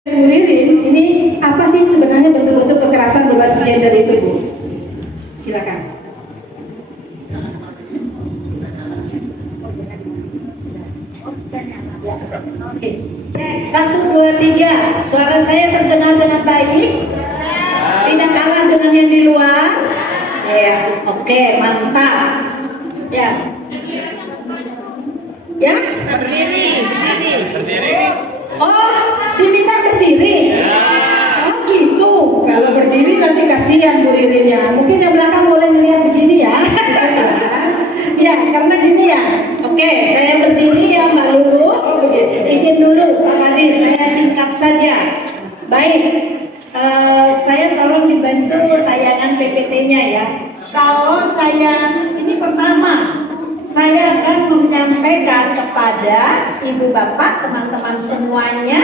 Bu Ririn, ini apa sih sebenarnya bentuk-bentuk kekerasan berbasis gender itu, Bu? Silakan. Oke. Cek 1, 2, 3. Suara saya terdengar dengan baik? Tidak kalah dengan yang di luar? Ya, oke, mantap. Ya. Ya? Berdiri. Oh, diminta berdiri. Oh gitu. Kalau berdiri nanti kasihan Bu Ririn ya. Mungkin yang belakang boleh melihat begini ya. Ya, karena gini ya. Oke, saya berdiri ya Mbak Lulu. Izin dulu Pak Kadis, saya singkat saja. Baik, saya tolong dibantu tayangan PPT-nya ya. Kalau saya, ini pertama, saya akan menyampaikan kepada Ibu Bapak, teman-teman semuanya,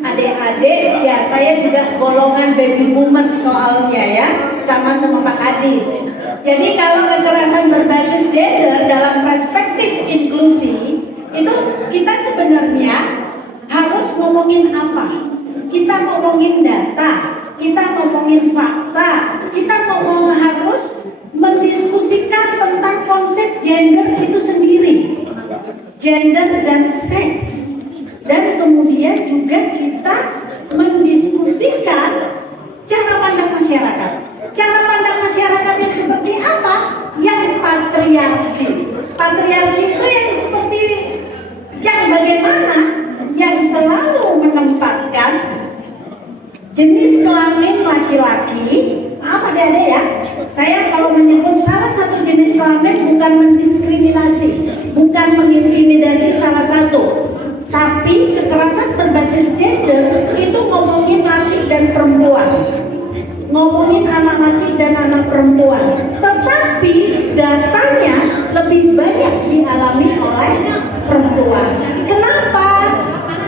adik-adik, ya saya juga golongan baby boomer soalnya ya, sama-sama Pak Kadis. Jadi kalau kekerasan berbasis gender dalam perspektif inklusi, itu kita sebenarnya harus ngomongin apa? Kita ngomongin data, kita ngomongin fakta, kita harus mendiskusikan tentang konsep gender itu sendiri, gender dan seks, dan kemudian juga kita mendiskusikan cara pandang masyarakat. Cara pandang masyarakat yang seperti apa? Yang patriarki. Patriarki itu yang seperti yang bagaimana? Yang selalu menempatkan jenis kelamin laki-laki. Maaf adik-adik ya, saya kalau menyebut salah satu jenis kelamin bukan mendiskriminasi, bukan mengintimidasi salah satu, tapi kekerasan berbasis gender itu ngomongin laki dan perempuan, ngomongin anak laki dan anak perempuan, tetapi datanya lebih banyak dialami oleh perempuan. Kenapa?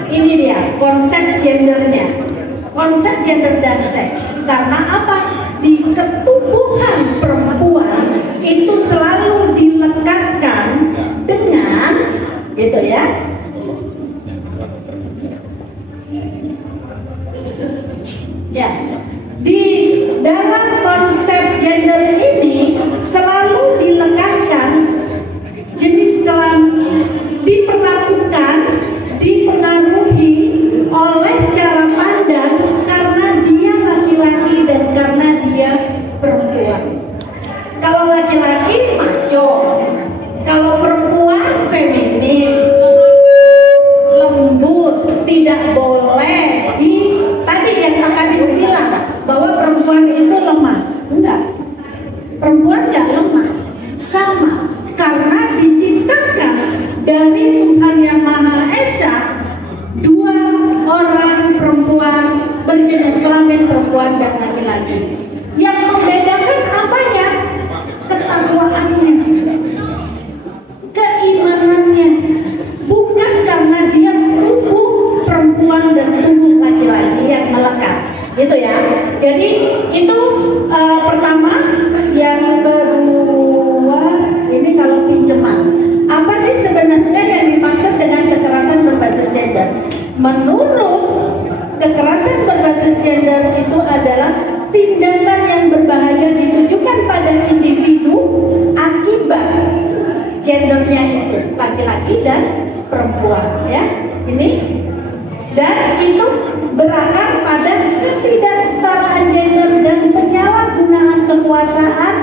Ini dia konsep gendernya, konsep gender dan seks. Karena apa? Di ketubuhan perempuan itu selalu dilekatkan dengan gitu ya, ya, di dalam konsep gender ini selalu dilekatkan jenis kelamin diperlakukan, dipengaruhi oleh cara pandang karena dia laki-laki dan karena dia perempuan. Kalau laki-laki macho, kalau perempuan feminin, lembut, tidak boleh tadi yang Pak Kadis bilang bahwa perempuan itu lemah. Enggak, perempuan enggak lemah, sama, karena diciptakan dari Tuhan Yang Maha Esa dua orang perempuan berjenis kelamin perempuan dan laki-laki. Yang membedakan apanya? Ketakwaannya, keimanannya, bukan karena dia tubuh perempuan dan tubuh laki-laki yang melekat, gitu ya. Jadi itu pertama. Yang kedua, ini kalau pinjaman, apa sih sebenarnya yang dimaksud dengan kekerasan berbasis gender? Menurut kekerasan berbasis gender itu adalah tindakan yang berbahaya ditujukan pada individu akibat gendernya itu laki-laki dan perempuan ya. Ini dan itu berakar pada ketidaksetaraan gender dan penyalahgunaan kekuasaan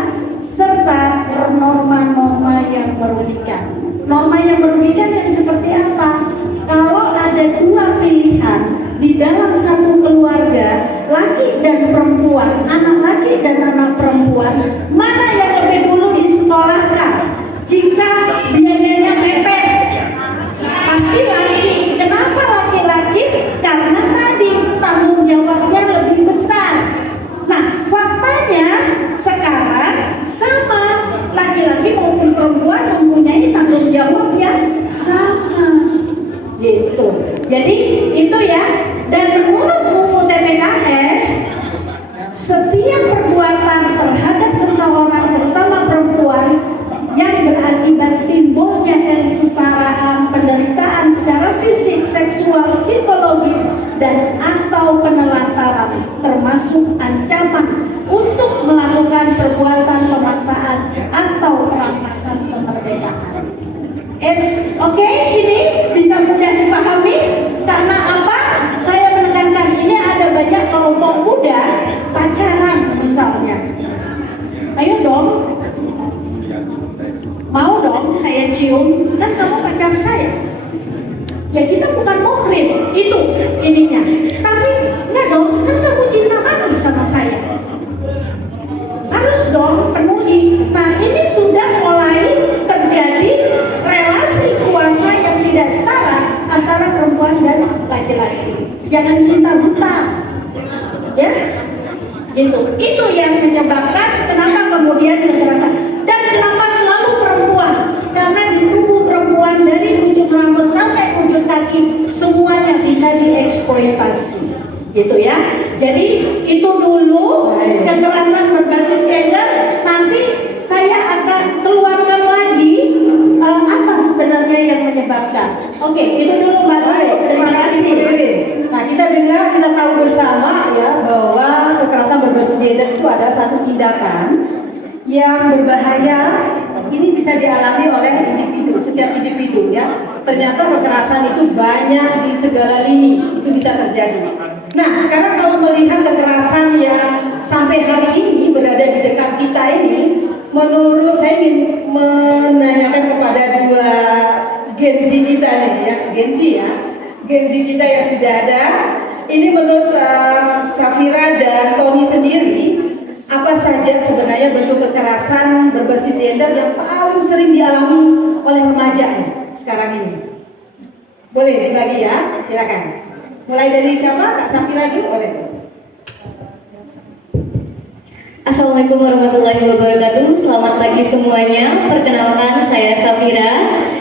serta norma-norma yang merugikan. Norma yang merugikan yang seperti apa? Kalau ada dua pilihan di dalam satu keluarga, laki dan perempuan, anak laki dan anak perempuan, mana yang lebih dulu disekolahkan? Jika biayanya mepet, pasti laki. Kenapa laki-laki? Karena tadi tanggung jawabnya lebih besar. Nah, faktanya sekarang sama, laki-laki maupun perempuan mempunyai tanggung jawab yang sama, gitu. Jadi itu ya. Dan menurut UU TPKS, setiap atau penelantaran, termasuk ancaman untuk melakukan perbuatan pemaksaan atau perampasan kemerdekaan. Oke, ini bisa mudah dipahami karena apa? Saya menekankan ini ada banyak kelompok muda pacaran misalnya. Ayo dong, mau dong saya cium, kan kamu pacar saya. Ya kita bukan muhrim, itu ininya. Tapi enggak dong, kan kamu cinta mati sama saya. Harus dong penuhi. Nah ini sudah mulai terjadi relasi kuasa yang tidak setara antara perempuan dan laki-laki. Jangan cinta buta, ya. Gitu. Itu yang menyebabkan kenapa kemudian kekerasan dan kenapa selalu perempuan. Karena di tubuh perempuan dari ujung rambut sampai ujung kaki semuanya bisa dieksploitasi, gitu ya. Jadi itu dulu kekerasan berbasis gender. Nanti saya akan keluarkan lagi apa sebenarnya yang menyebabkan. Oke, itu dulu Mbak. Terima kasih. Nah, kita dengar, kita tahu bersama ya bahwa kekerasan berbasis gender itu ada satu tindakan yang berbahaya. Ini bisa dialami oleh individu, setiap individu ya. Ternyata kekerasan itu banyak di segala lini, itu bisa terjadi. Nah, sekarang kalau melihat kekerasan yang sampai hari ini berada di dekat kita ini, menurut saya ingin menanyakan kepada dua Gen Z kita nih ya, Gen Z kita yang sudah ada. Ini menurut Safira dan Tony sendiri, apa saja sebenarnya bentuk kekerasan berbasis gender yang paling sering dialami oleh remaja sekarang ini? Boleh dibagi ya, silakan. Mulai dari siapa? Kak Safira dulu, boleh. Assalamualaikum warahmatullahi wabarakatuh. Selamat pagi semuanya. Perkenalkan, saya Safira.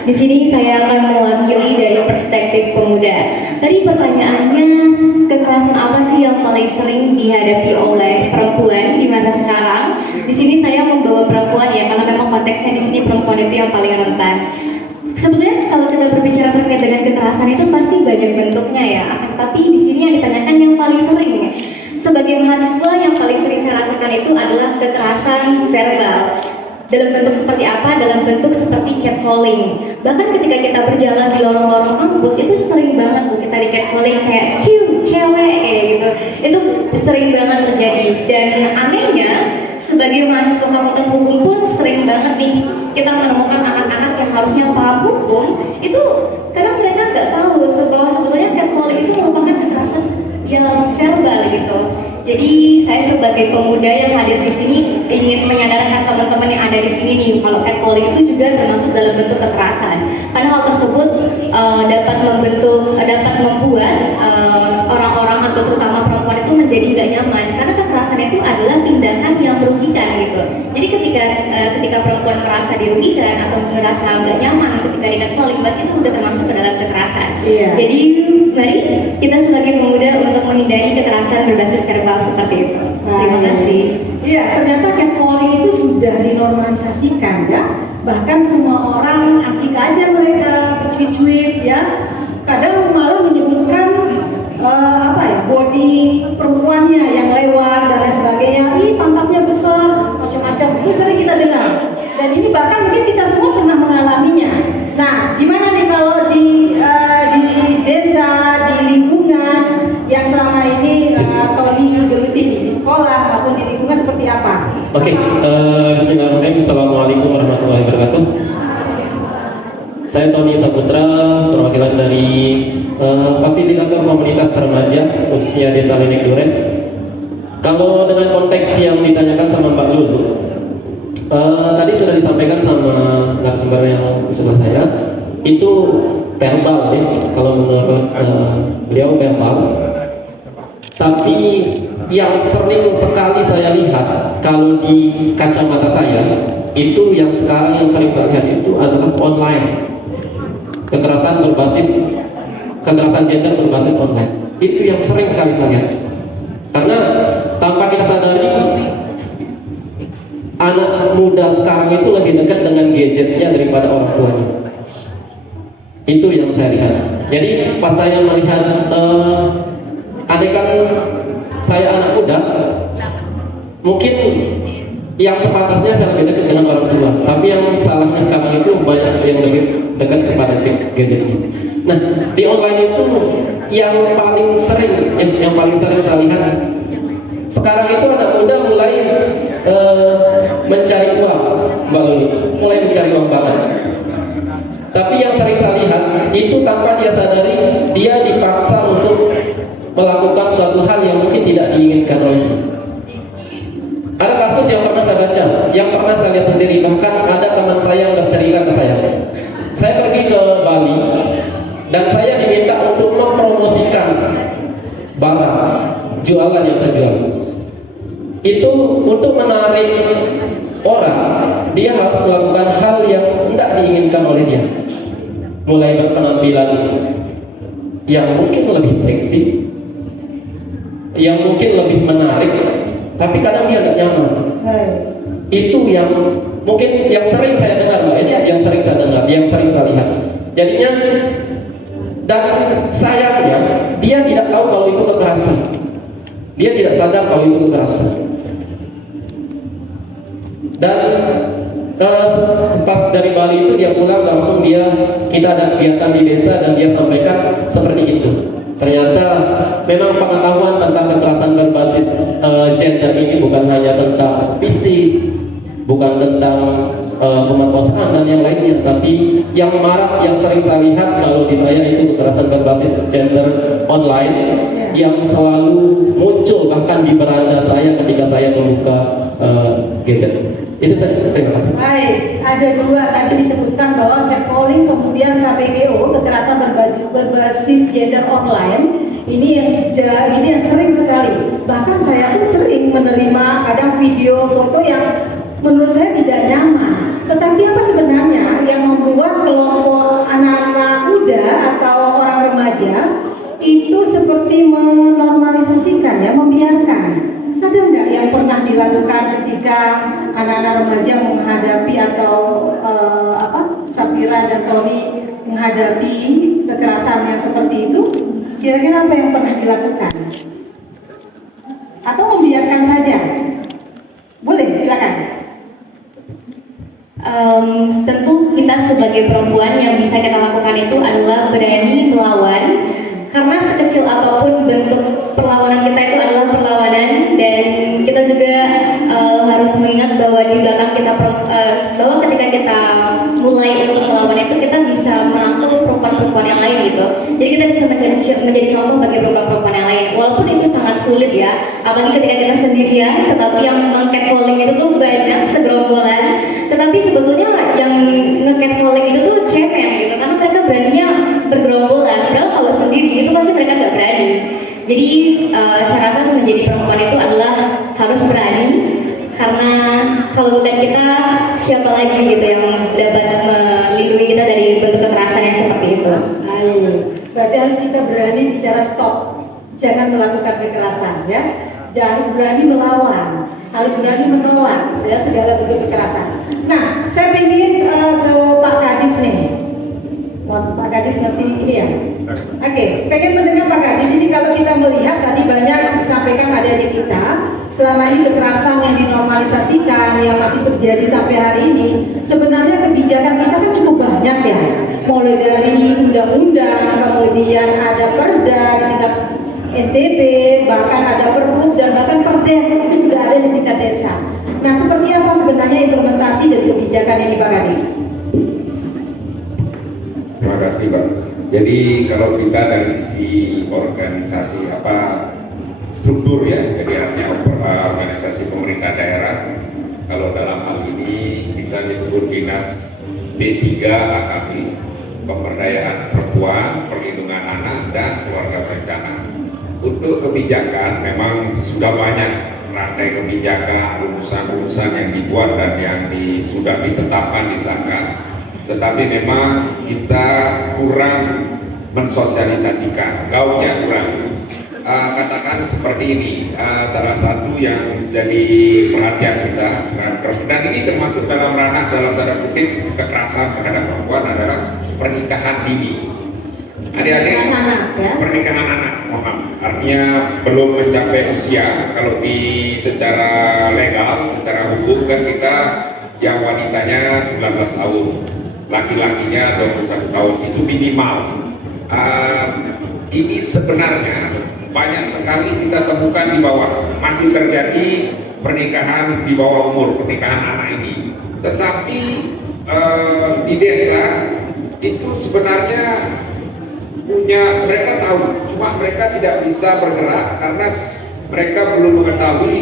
Di sini saya akan mewakili dari perspektif pemuda. Tadi pertanyaannya, kekerasan apa sih yang paling sering dihadapi oleh perempuan di masa sekarang? Di sini saya membawa perempuan ya, karena memang konteksnya di sini perempuan itu yang paling rentan. Sebetulnya kalau kita berbicara terkait dengan kekerasan itu pasti banyak bentuknya ya. Tapi di sini yang ditanyakan yang paling sering. Sebagai mahasiswa yang paling sering saya rasakan itu adalah kekerasan verbal. Dalam bentuk seperti apa? Dalam bentuk seperti catcalling. Bahkan ketika kita berjalan di lorong-lorong kampus itu sering banget tuh kita di catcalling kayak "Hiu, cewek" kayak gitu. Itu sering banget terjadi. Dan anehnya sebagai mahasiswa fakultas hukum pun sering banget nih kita menemukan anak-anak yang harusnya paham hukum itu karena mereka nggak tahu bahwa sebetulnya catcalling itu merupakan kekerasan yang verbal gitu. Jadi saya sebagai pemuda yang hadir di sini ingin menyadarkan teman-teman yang ada di sini nih kalau catcalling itu juga termasuk dalam bentuk kekerasan. Karena hal tersebut dapat membuat orang-orang atau terutama perempuan itu menjadi nggak nyaman karena kekerasan itu adalah tindakan yang merugikan gitu. Jadi ketika perempuan merasa dirugikan atau merasa nggak nyaman ketika di catcalling, berarti itu udah termasuk ke dalam kekerasan. Iya. Jadi mari kita sebagai pemuda untuk menghindari kekerasan berbasis verbal seperti itu. Terima kasih. Iya, ternyata catcalling itu sudah dinormalisasikan ya. Bahkan semua orang asik aja mereka bercuit-cuit ya. Kadang malah menyebutkan body perempuannya yang lewat dan lain sebagainya. Ih, pantatnya besar, macam-macam. Itu sering kita dengar. Dan ini bahkan mungkin kita semua pernah mengalaminya. Nah, gimana nih kalau di desa, di lingkungan yang selama ini Tony geluti di sekolah maupun di lingkungan seperti apa? Oke, bismillahirrahmanirrahim. Assalamualaikum warahmatullahi wabarakatuh. Saya Tony Saputra, perwakilan dari fasilitator komunitas remaja khususnya Desa Lenek Duren. Kalau dengan konteks yang ditanyakan sama Mbak Lulu, tadi sudah disampaikan sama narasumber yang di sebelah saya, itu verbal ya, kalau menurut beliau verbal. Tapi yang sering sekali saya lihat kalau di kacamata saya itu yang sekarang yang sering saya lihat itu adalah online. Kekerasan gender berbasis online itu yang sering sekali saya lihat. Karena tanpa kita sadari anak muda sekarang itu lebih dekat dengan gadgetnya daripada orang tuanya. Itu yang saya lihat. Jadi pas saya melihat andaikan saya anak muda, mungkin yang sepantasnya saya lebih dekat dengan orang tua, tapi yang salahnya sekarang itu banyak yang lebih dekat kepada gadget ini. Nah, di online itu yang paling sering saya lihat sekarang itu anak muda mulai mencari uang, Mbak Lulu, mulai mencari uang banget. Tapi yang sering saya lihat itu tanpa dia sadari, dia dipaksa untuk melakukan suatu hal yang mungkin tidak diinginkan olehnya. Ada kasus yang pernah saya baca, yang pernah saya lihat sendiri, bahkan ada teman saya yang bercerita ke saya. Saya pergi ke Bali dan saya diminta untuk mempromosikan barang jualan yang saya jual. Itu untuk menarik orang, dia harus melakukan hal yang tidak diinginkan oleh dia. Mulai berpenampilan yang mungkin lebih seksi, yang mungkin lebih menarik, tapi kadang dia tidak nyaman. Itu yang mungkin yang sering saya dengar, Mbak, yang sering saya dengar, yang sering saya lihat. Jadinya, dan sayangnya dia tidak tahu kalau itu kekerasan. Dia tidak sadar kalau itu kekerasan. Dan pas dari Bali itu dia pulang langsung kita ada kegiatan di desa dan dia sampaikan seperti itu. Ternyata memang pengetahuan tentang kekerasan berbasis gender ini bukan hanya tentang fisik, bukan tentang pemerkosaan dan yang lainnya, tapi yang marak yang sering saya lihat kalau di saya itu kekerasan berbasis gender online yang selalu muncul bahkan di beranda saya ketika saya membuka gadget. Itu saja, terima kasih. Baik, ada dua tadi disebutkan bahwa catcalling kemudian KBGO, kekerasan berbasis gender online. Ini yang sering sekali. Bahkan saya pun sering menerima kadang video, foto yang menurut saya tidak nyaman. Tetapi apa sebenarnya yang membuat kelompok anak-anak muda atau orang remaja itu seperti menormalisasikan, ya, membiarkan? Ada nggak yang pernah dilakukan ketika anak-anak remaja menghadapi atau Safira dan Tony menghadapi kekerasan yang seperti itu? Kira-kira apa yang pernah dilakukan? Atau membiarkan saja? Boleh, silakan. Tentu kita sebagai perempuan yang bisa kita lakukan itu adalah berani melawan, karena sekecil apapun bentuk perlawanan kita itu adalah perlawanan. Dan kita juga harus mengingat bahwa di belakang kita bahwa ketika kita mulai untuk melawan itu kita bisa merangkul perempuan-perempuan yang lain gitu. Jadi kita bisa menjadi contoh bagi perempuan-perempuan yang lain. Walaupun itu sangat sulit ya, apalagi ketika kita sendirian. Tetapi yang meng-catcalling itu tuh banyak segerombolan. Tetapi sebetulnya yang nge-catcalling itu tuh cemen gitu, karena mereka beraninya bergerombolan. Padahal kalau sendiri itu pasti mereka nggak berani. Jadi saya rasa menjadi perempuan itu adalah harus berani, karena kalau bukan kita siapa lagi gitu yang dapat melindungi kita dari bentuk kekerasan yang seperti itu. Baik, berarti harus kita berani bicara stop, jangan melakukan kekerasan, ya. Jangan harus berani melawan, harus berani menolak, ya, segala bentuk kekerasan. Nah, saya ingin ke Pak Kadis nih. Pak Kadis masih ini ya. Oke, pengen mendengar Pak Kadis ini. Kalau kita melihat tadi banyak disampaikan adik-adik kita, selama ini kekerasan yang dinormalisasikan, yang masih terjadi sampai hari ini, sebenarnya kebijakan kita kan cukup banyak ya. Mulai dari undang-undang, kemudian ada perda di tingkat NTB, bahkan ada pergub dan bahkan perdes itu sudah ada di tingkat desa. Nah, seperti apa sebenarnya implementasi dari kebijakan ini, Pak Kadis? Terima kasih, Pak. Jadi kalau kita dari sisi organisasi struktur ya, jadi artinya organisasi pemerintah daerah, kalau dalam hal ini kita disebut Dinas P3 AKP, Pemberdayaan Perempuan, Perlindungan Anak dan Keluarga Berencana. Untuk kebijakan memang sudah banyak rantai kebijakan, rumusan-rumusan yang dibuat dan yang sudah ditetapkan, disahkan. Tetapi memang kita kurang mensosialisasikan, gaungnya kurang. Katakan seperti ini, salah satu yang jadi perhatian kita, dan ini termasuk dalam ranah dalam tanda kutip kekerasan terhadap perempuan adalah pernikahan dini. Adik-adik, Anak, ya? pernikahan anak. artinya belum mencapai usia. Kalau di secara legal, secara hukum kan kita yang wanitanya 19 tahun, laki-lakinya 21 tahun, itu minimal. Ini sebenarnya banyak sekali kita temukan di bawah, masih terjadi pernikahan di bawah umur, pernikahan anak ini. Tetapi di desa itu sebenarnya mereka tahu, cuma mereka tidak bisa bergerak karena mereka belum mengetahui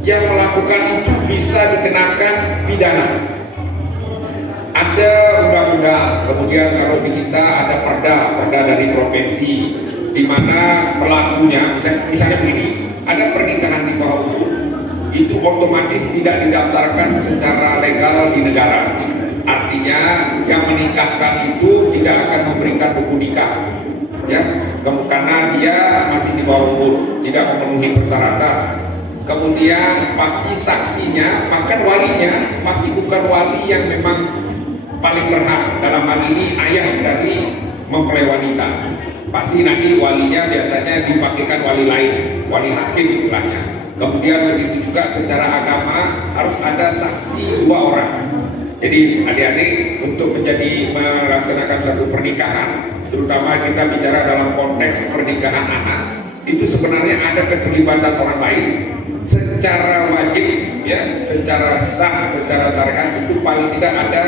yang melakukan itu bisa dikenakan pidana. Ada undang-undang, kemudian kalau di kita ada perda dari provinsi, di mana pelakunya, misalnya begini, ada pernikahan di bawah umur, itu otomatis tidak didaftarkan secara legal di negara. Artinya yang menikahkan itu tidak akan memberikan buku nikah, ya, karena dia masih di bawah umur, tidak memenuhi persyaratan. Kemudian pasti saksinya, bahkan walinya pasti bukan wali yang memang paling berhak. Dalam hal ini ayah dari mempelai wanita, pasti nanti walinya biasanya dipakaikan wali lain, wali hakim istilahnya. Kemudian begitu juga secara agama harus ada saksi 2 orang. Jadi adik-adik, untuk melaksanakan satu pernikahan, terutama kita bicara dalam konteks pernikahan anak, itu sebenarnya ada keterlibatan orang lain secara wajib, ya, secara sah, secara syariat itu paling tidak ada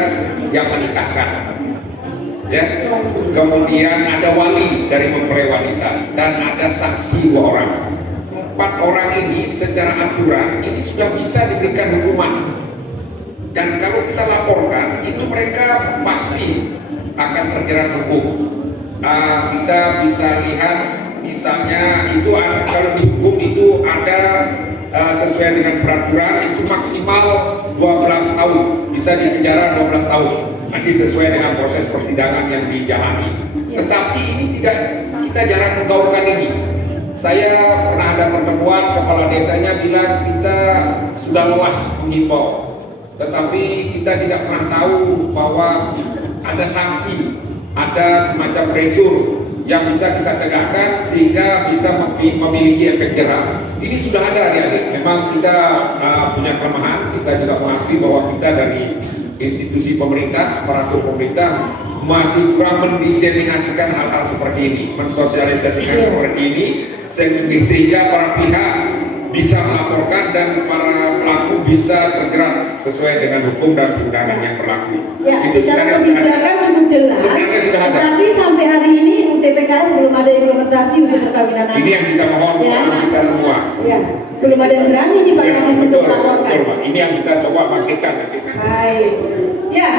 yang menikahkan, ya. Kemudian ada wali dari mempelai wanita dan ada saksi 2 orang. 4 orang ini secara aturan ini sudah bisa diberikan hukuman. Dan kalau kita laporkan, itu mereka pasti akan terjerat hukum. Kita bisa lihat, misalnya itu kalau dihukum itu ada sesuai dengan peraturan itu maksimal 12 tahun, bisa dipenjara 12 tahun. Nanti sesuai dengan proses persidangan yang dijalani. Tetapi ini tidak, kita jarang menggaulkan ini. Saya pernah ada pertemuan, kepala desanya bilang kita sudah lelah menghimbau. Tetapi kita tidak pernah tahu bahwa ada sanksi, ada semacam pressure yang bisa kita tegakkan sehingga bisa memiliki efek jerah. Ini sudah ada adik-adik. Memang kita punya kelemahan, kita juga mengakui bahwa kita dari institusi pemerintah, aparatur pemerintah masih kurang mendiseminasikan hal-hal seperti ini, mensosialisasikan seperti ini sehingga para pihak bisa melaporkan dan para pelaku bisa terjerat sesuai dengan hukum dan undangan yang berlaku. Ya, itu secara kebijakan cukup jelas. Sebenarnya sudah ada. Tapi sampai hari ini UTPKS belum ada implementasi untuk perkawinan anak. Ini yang kita mohon kepada kita semua. Ya, belum ada yang berani nih Pak Kadis untuk melaporkan. Ini yang kita coba bangkitkan. Baik. Ya,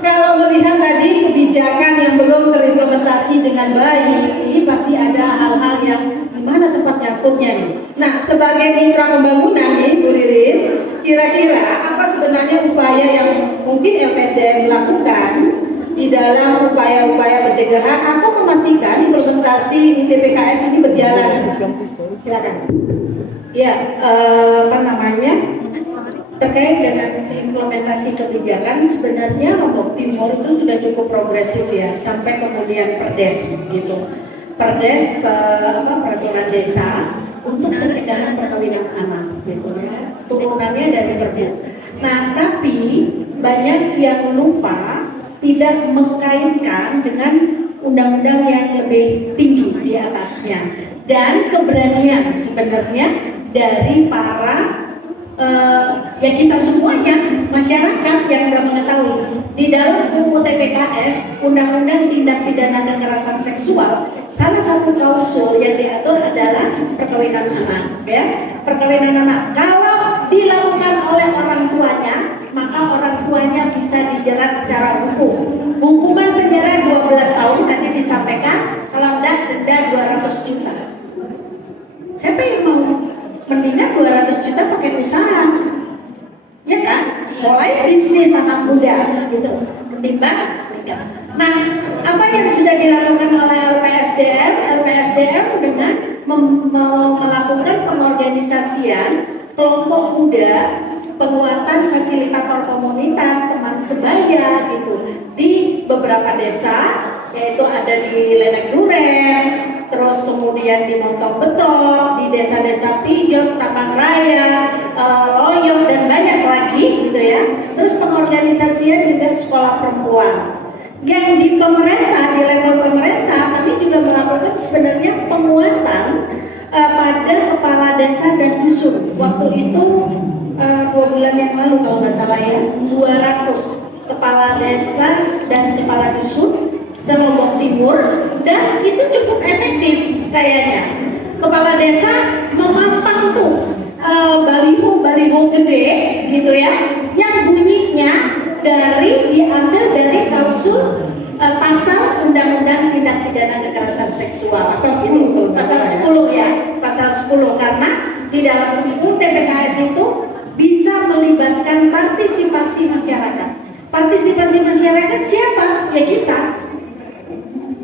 kalau melihat tadi kebijakan yang belum terimplementasi dengan baik, ini pasti ada hal-hal yang mana tempat nyangkutnya nih. Nah, sebagai mitra pembangunan nih, Bu Ririn, kira-kira apa sebenarnya upaya yang mungkin LPSDM lakukan di dalam upaya-upaya pencegahan atau memastikan implementasi UTPKS ini berjalan? Silakan. Ya, terkait dengan implementasi kebijakan, sebenarnya Lombok Timur itu sudah cukup progresif ya, sampai kemudian perdes gitu. Perdes peraturan desa untuk pencegahan perkawinan anak gitu ya, turunannya dari Perbu. Nah, tapi banyak yang lupa tidak mengkaitkan dengan undang-undang yang lebih tinggi di atasnya dan keberanian sebenarnya dari para ya kita semuanya, masyarakat yang sudah mengetahui di dalam UU TPKS, Undang-Undang Tindak Pidana Kekerasan Seksual, salah satu klausul yang diatur adalah perkawinan anak, ya. Perkawinan anak kalau dilakukan oleh orang tuanya, maka orang tuanya bisa dijerat secara hukum. Hukuman penjara 12 tahun tadi disampaikan, kalau tidak denda 200 juta. Siapa yang mau mendingan 200 juta pakai usaha, ya kan? Mulai bisnis anak muda gitu, ketimbang nikah. Nah, apa yang sudah dilakukan oleh LPSDM dengan melakukan pengorganisasian kelompok muda, penguatan fasilitator komunitas, teman sebaya gitu di beberapa desa, yaitu ada di Lenek Duren, terus kemudian di Montong Betok, di desa-desa Pijot, Tapang Raya, Loyok dan banyak lagi gitu ya. Terus pengorganisasian juga sekolah perempuan. Yang di pemerintah, di level pemerintah, kami juga melakukan sebenarnya penguatan pada kepala desa dan dusun. Waktu itu 2 bulan yang lalu kalau nggak salah ya, 200 kepala desa dan kepala dusun se-Lombok Timur, dan itu cukup efektif kayaknya. Kepala desa memampang tuh baliho gede gitu ya, yang bunyinya diambil dari klausul pasal Undang-Undang Tindak Pidana Kekerasan Seksual Pasal 10 pasal 10 ya, pasal 10, karena di dalam UTPKS itu bisa melibatkan partisipasi masyarakat. Partisipasi masyarakat siapa? Ya kita,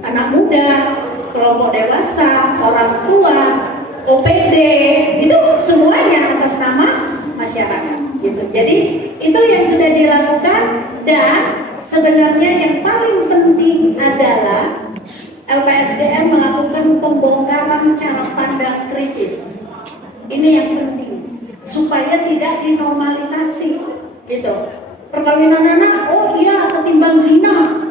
anak muda, kelompok dewasa, orang tua, OPD, itu semuanya atas nama masyarakat gitu. Jadi itu yang sudah dilakukan, dan sebenarnya yang paling penting adalah LPSDM melakukan pembongkaran cara pandang kritis. Ini yang penting supaya tidak dinormalisasi gitu. Perkawinan anak, oh iya ketimbang zina,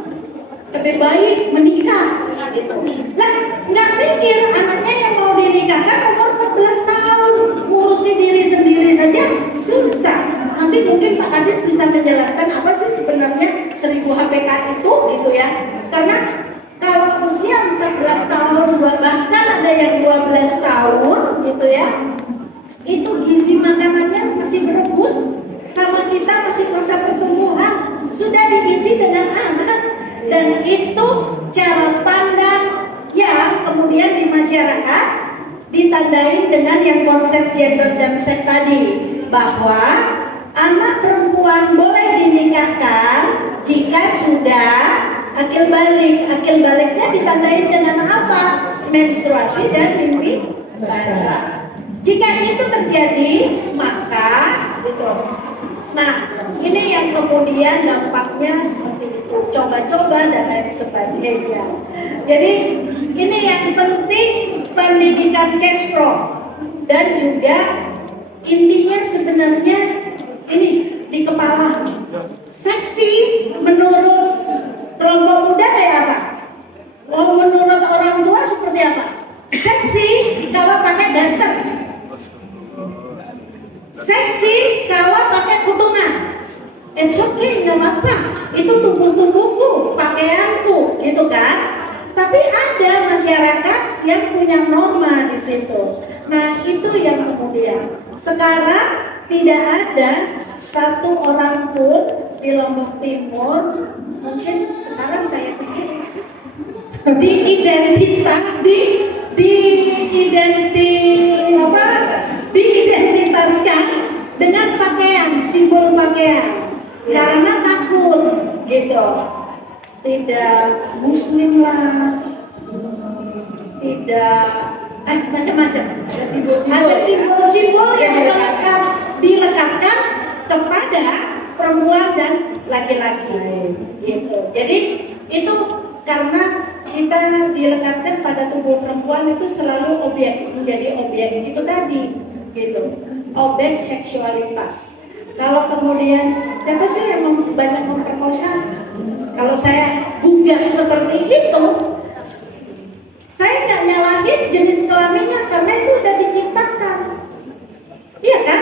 lebih baik menikah gitu. Nah, nggak mikir anaknya yang mau dinikahkan umur 14 tahun, ngurusi diri sendiri saja susah. Nanti mungkin Pak Kajis bisa menjelaskan apa sih sebenarnya 1000 HPK itu gitu ya. Karena kalau usia 14 tahun, bahkan ada yang 12 tahun gitu ya, itu gizi makanannya masih berebut sama kita, masih masa pertumbuhan, sudah diisi dengan anak. Dan itu cara pandang yang kemudian di masyarakat ditandai dengan yang konsep gender dan seks tadi, bahwa anak perempuan boleh dinikahkan jika sudah akil balik. Akil baliknya ditandai dengan apa? Menstruasi dan mimpi basah. Jika itu terjadi, maka gitu. Nah, ini yang kemudian dampaknya seperti itu, coba-coba dan lain sebagainya. Jadi ini yang penting, pendidikan Kespro, dan juga intinya sebenarnya ini di kepala. Seksi menurut kelompok muda kayak apa? Menurut orang tua seperti apa? Seksi kalau pakai daster. Seksi kalau pakai kutungan. It's okay, nggak apa-apa. Itu tubuh-tubuhku, pakaianku, gitu kan? Tapi ada masyarakat yang punya norma di situ. Nah, itu yang kemudian sekarang tidak ada satu orang pun di Lombok Timur, mungkin sekarang saya sendiri diidentitaskan dengan pakaian, simbol pakaian, karena takut gitu. Tidak muslim lah, tidak macam-macam. Ada simbol-simbol yang dilekatkan kepada perempuan dan laki-laki gitu. Jadi itu karena kita dilekatkan pada tubuh perempuan itu selalu menjadi objek itu tadi gitu, objek seksualitas. Kalau kemudian siapa sih yang banyak memperkosa? Kalau saya gugat seperti itu, saya nggak nyalahin jenis kelaminnya karena itu udah diciptakan, iya kan?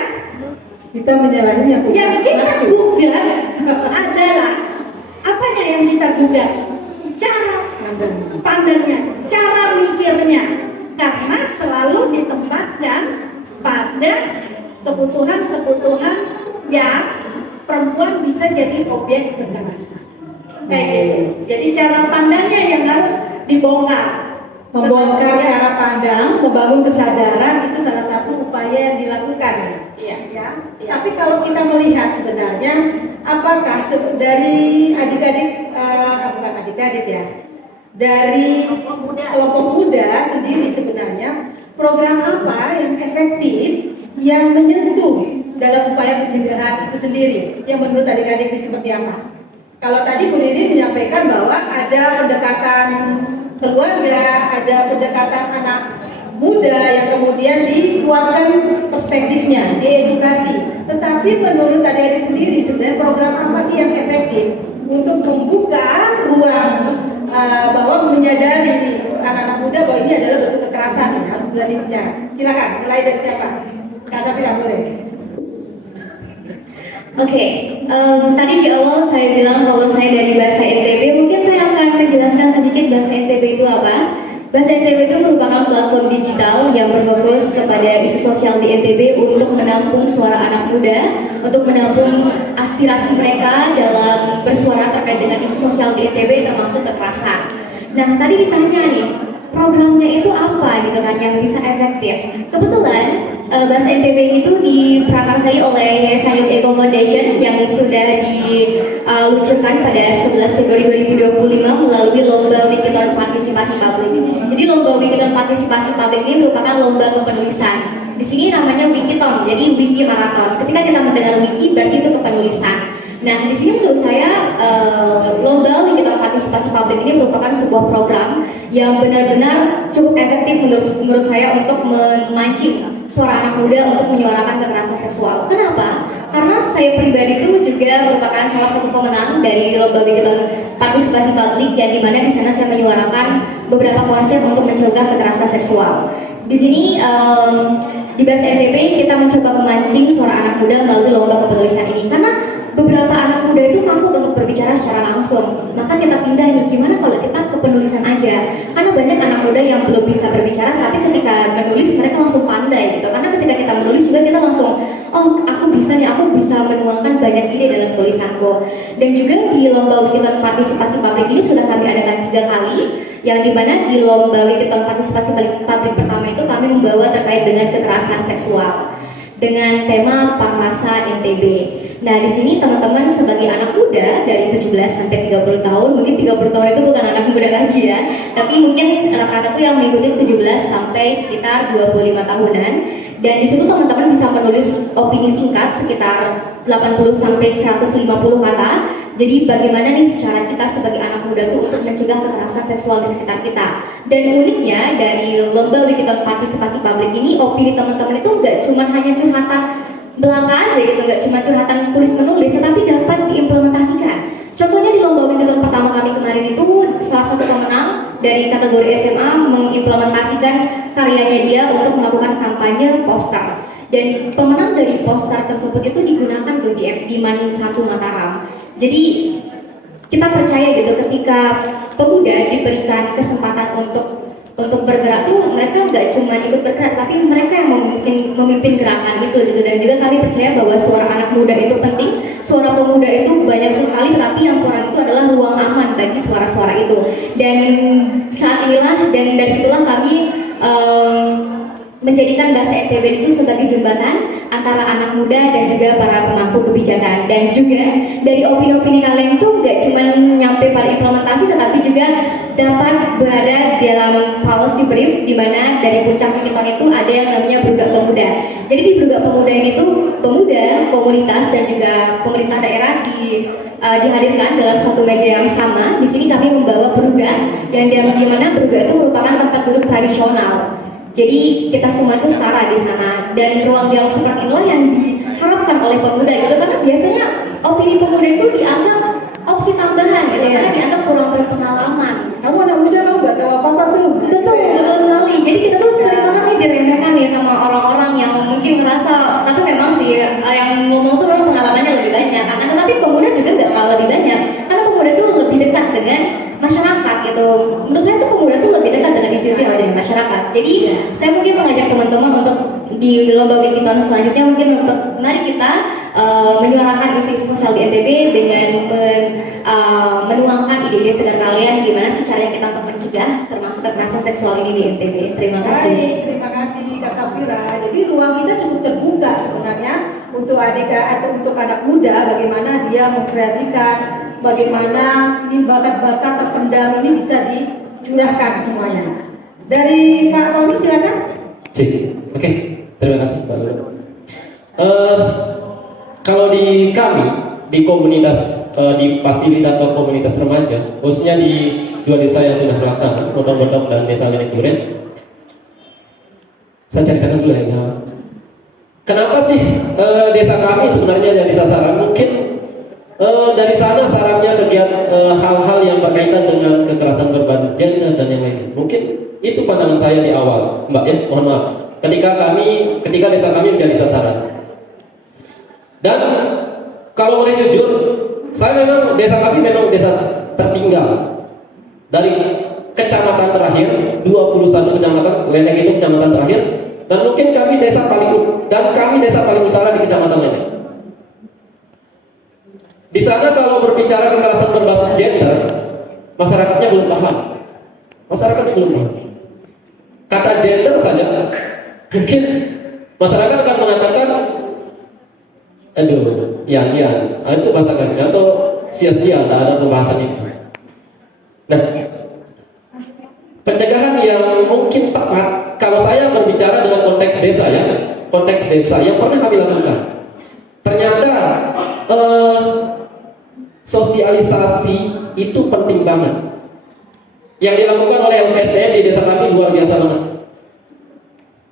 Kita menyalahin yang kita gugat adalah apanya yang kita gugat? Cara pandangnya, cara mikirnya, karena selalu ditempatkan pada kebutuhan-kebutuhan yang perempuan bisa jadi objek kekerasan. Kayak gitu. Jadi cara pandangnya yang harus dibongkar. Membongkar cara pandang, membangun kesadaran itu salah satu upaya yang dilakukan. Iya. Ya. Tapi kalau kita melihat sebenarnya, apakah dari adik-adik, bukan adik-adik ya, dari kelompok muda sendiri sebenarnya, program apa yang efektif, yang menyentuh dalam upaya pencegahan itu sendiri, yang menurut adik-adik ini seperti apa? Kalau tadi Bu Riri menyampaikan bahwa ada pendekatan keluarga, ada pendekatan anak muda yang kemudian dikuatkan perspektifnya, diedukasi. Tetapi menurut adik-adik sendiri sebenarnya program apa sih yang efektif untuk membuka ruang bahwa menyadari anak-anak muda bahwa ini adalah bentuk kekerasan yang harus berani bicara. Silakan, mulai dari siapa? Kak Safira boleh. Oke, tadi di awal saya bilang kalau saya dari bahasa NTB, mungkin saya akan menjelaskan sedikit bahasa NTB itu apa. Bahasa NTB itu merupakan platform digital yang berfokus kepada isu sosial di NTB untuk menampung suara anak muda, untuk menampung aspirasi mereka dalam bersuara terkait dengan isu sosial di NTB termasuk kekerasan. Nah, tadi ditanya nih, programnya itu apa gitu kan yang bisa efektif. Kebetulan bahasa NTB itu diprakarsai oleh Yayasan Youth Eco Foundation yang sudah diluncurkan pada 11 Februari 2025 melalui lomba Wikiton Partisipasi Publik. Jadi lomba Wikiton Partisipasi Publik ini merupakan lomba kepenulisan. Di sini namanya Wikiton, jadi Wiki Marathon. Ketika kita mendengar Wiki berarti itu kepenulisan. Nah, di sini menurut saya lomba Wikiton Partisipasi Publik ini merupakan sebuah program yang benar-benar cukup efektif menurut saya untuk memancing suara anak muda untuk menyuarakan kekerasan seksual. Kenapa? Karena saya pribadi itu juga merupakan salah satu pemenang dari lomba Wikiton Partisipasi Publik yang dimana di sana saya menyuarakan beberapa konsep untuk mencegah kekerasan seksual. Di sini di bahasa NTB kita mencoba memancing suara anak muda melalui lomba kepenulisan ini karena beberapa anak muda itu takut untuk berbicara secara langsung. Maka kita pindah nih, gimana kalau kita kepenulisan aja? Karena banyak anak muda yang belum bisa berbicara, tapi ketika menulis mereka langsung pandai gitu. Karena ketika kita menulis juga kita langsung, oh aku bisa nih, aku bisa menuangkan banyak ide dalam tulisanku. Dan juga di lomba Wikiton Partisipasi Publik ini sudah kami adakan 3 kali, yang dimana di lomba Wikiton Partisipasi Publik pertama itu kami membawa terkait dengan kekerasan seksual dengan tema Pakrasa NTB. Nah, di sini teman-teman sebagai anak muda dari 17 sampai 30 tahun, mungkin 30 tahun itu bukan anak muda lagi ya, tapi mungkin rata-rata itu yang mengikuti 17 sampai sekitar 25 tahunan. Dan di situ teman-teman bisa menulis opini singkat sekitar 80 sampai 150 kata. Jadi bagaimana nih cara kita sebagai anak muda tuh untuk mencegah kekerasan seksual di sekitar kita. Dan uniknya dari lomba Wikiton Partisipasi Publik ini, opini teman-teman itu nggak cuma hanya curhatan belaka aja gitu, nggak cuma curhatan tulis menulis, tetapi dapat diimplementasikan. Contohnya di lomba Wikiton pertama kami kemarin itu, salah satu pemenang dari kategori SMA mengimplementasikan karyanya dia untuk melakukan kampanye poster. Dan pemenang dari poster tersebut itu digunakan di Man 1 Mataram. Jadi kita percaya gitu ketika pemuda diberikan kesempatan untuk bergerak tuh mereka nggak cuma ikut bergerak tapi mereka yang memimpin gerakan itu gitu. Dan juga kami percaya bahwa suara anak muda itu penting, suara pemuda itu banyak sekali, tapi yang kurang itu adalah ruang aman bagi suara-suara itu. Dan saat inilah dan dari situlah kami menjadikan bahasa NTB itu sebagai jembatan antara anak muda dan juga para pemangku kebijakan. Dan juga dari opini-opini kalian itu nggak cuma nyampe pada implementasi, tetapi juga dapat berada dalam policy brief, di mana dari puncak Wikiton itu ada yang namanya Brugak Pemuda. Jadi di Brugak Pemuda ini tuh pemuda, komunitas dan juga pemerintah daerah dihadirkan dalam satu meja yang sama. Di sini kami membawa Brugak, yang di mana Brugak itu merupakan tempat duduk tradisional. Jadi kita semua itu setara di sana, dan ruang dialog seperti inilah yang diharapkan oleh pemuda gitu, karena biasanya opini pemuda itu dianggap opsi tambahan gitu, karena dianggap kurang berpengalaman. Kamu anak muda, kamu nggak tahu apa-apa tuh. Betul, betul sekali. Jadi kita tuh sering banget nih diremehkan nih sama orang-orang yang mungkin ngerasa, tapi memang sih yang ngomong tuh memang pengalamannya lebih banyak. Tetapi pemuda juga nggak kalah lebih banyak, karena pemuda itu lebih dekat dengan masyarakat gitu. Menurut saya tuh pemuda tuh lebih dekat dengan isu-isu yang ada di masyarakat. Jadi saya mungkin mengajak teman-teman untuk di lomba Wikiton selanjutnya mungkin untuk mari kita menyuarakan isu-isu sosial di NTB dengan menuangkan ide-ide segar kalian gimana sih caranya kita untuk mencegah termasuk kekerasan seksual ini di NTB. Terima kasih. Baik, terima kasih Kak Safira. Jadi ruang kita cukup terbuka sebenarnya untuk adik atau untuk anak muda, bagaimana dia mengkreasikan, bagaimana bakat-bakat terpendam ini bisa dicurahkan semuanya. Dari Kak Tommy silakan. Oke, terima kasih Pak Lulu. Kalau di kami di komunitas di fasilitator komunitas remaja, khususnya di 2 desa yang sudah terlaksana, Motong-Motong dan Desa Lenek Duren. Saya ceritakan dulu ya. Kenapa sih desa kami sebenarnya jadi sasaran? Mungkin dari sana sarafnya kegiatan hal-hal yang berkaitan dengan kekerasan berbasis gender dan yang lain. Mungkin itu pandangan saya di awal, Mbak ya, mohon maaf. Ketika desa kami menjadi sasaran. Dan kalau boleh jujur, desa kami memang desa tertinggal. Dari kecamatan terakhir, 21 kecamatan, Lenek itu kecamatan terakhir, dan mungkin kami desa paling utara di kecamatan Lenek. Di sana kalau berbicara kekerasan berbasis gender, masyarakatnya belum paham. Kata gender saja, mungkin masyarakat akan mengatakan, aduh, itu bahasa kami atau sia-sia, tak ada pembahasan itu. Nah, pencegahan yang mungkin tepat, kalau saya berbicara dengan konteks desa yang pernah kami lakukan, ternyata sosialisasi itu penting banget. Yang dilakukan oleh LPSDM di desa kami luar biasa banget.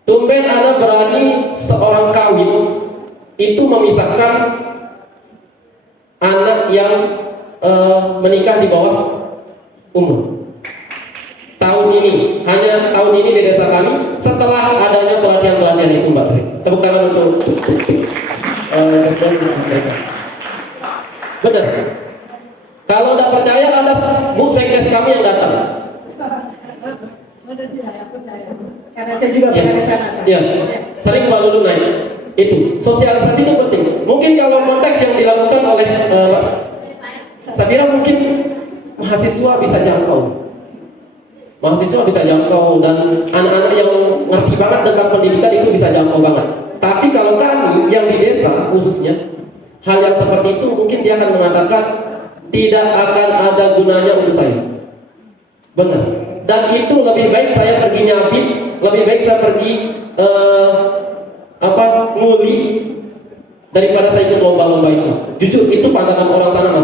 Tumben ada berani seorang kawin itu memisahkan anak yang menikah di bawah umur. Hanya tahun ini di desa kami setelah adanya pelatihan itu, Mbak Tri. Tepuk tangan untuk benar. Kalau tidak percaya, ada sekdes kami yang datang. Karena saya juga pernah ke sana. Ya, sering Pak Lulu naik. Itu sosialisasi itu penting. Mungkin kalau konteks yang dilakukan oleh saya kira mungkin mahasiswa bisa jangkau dan anak-anak yang ngerti banget tentang pendidikan itu bisa jangkau banget. Tapi kalau kami yang di desa khususnya, hal yang seperti itu mungkin dia akan mengatakan tidak akan ada gunanya untuk saya. Benar. Dan itu lebih baik saya pergi nyabit, lebih baik saya pergi nguli daripada saya ikut lomba-lomba itu. Jujur itu pandangan orang sana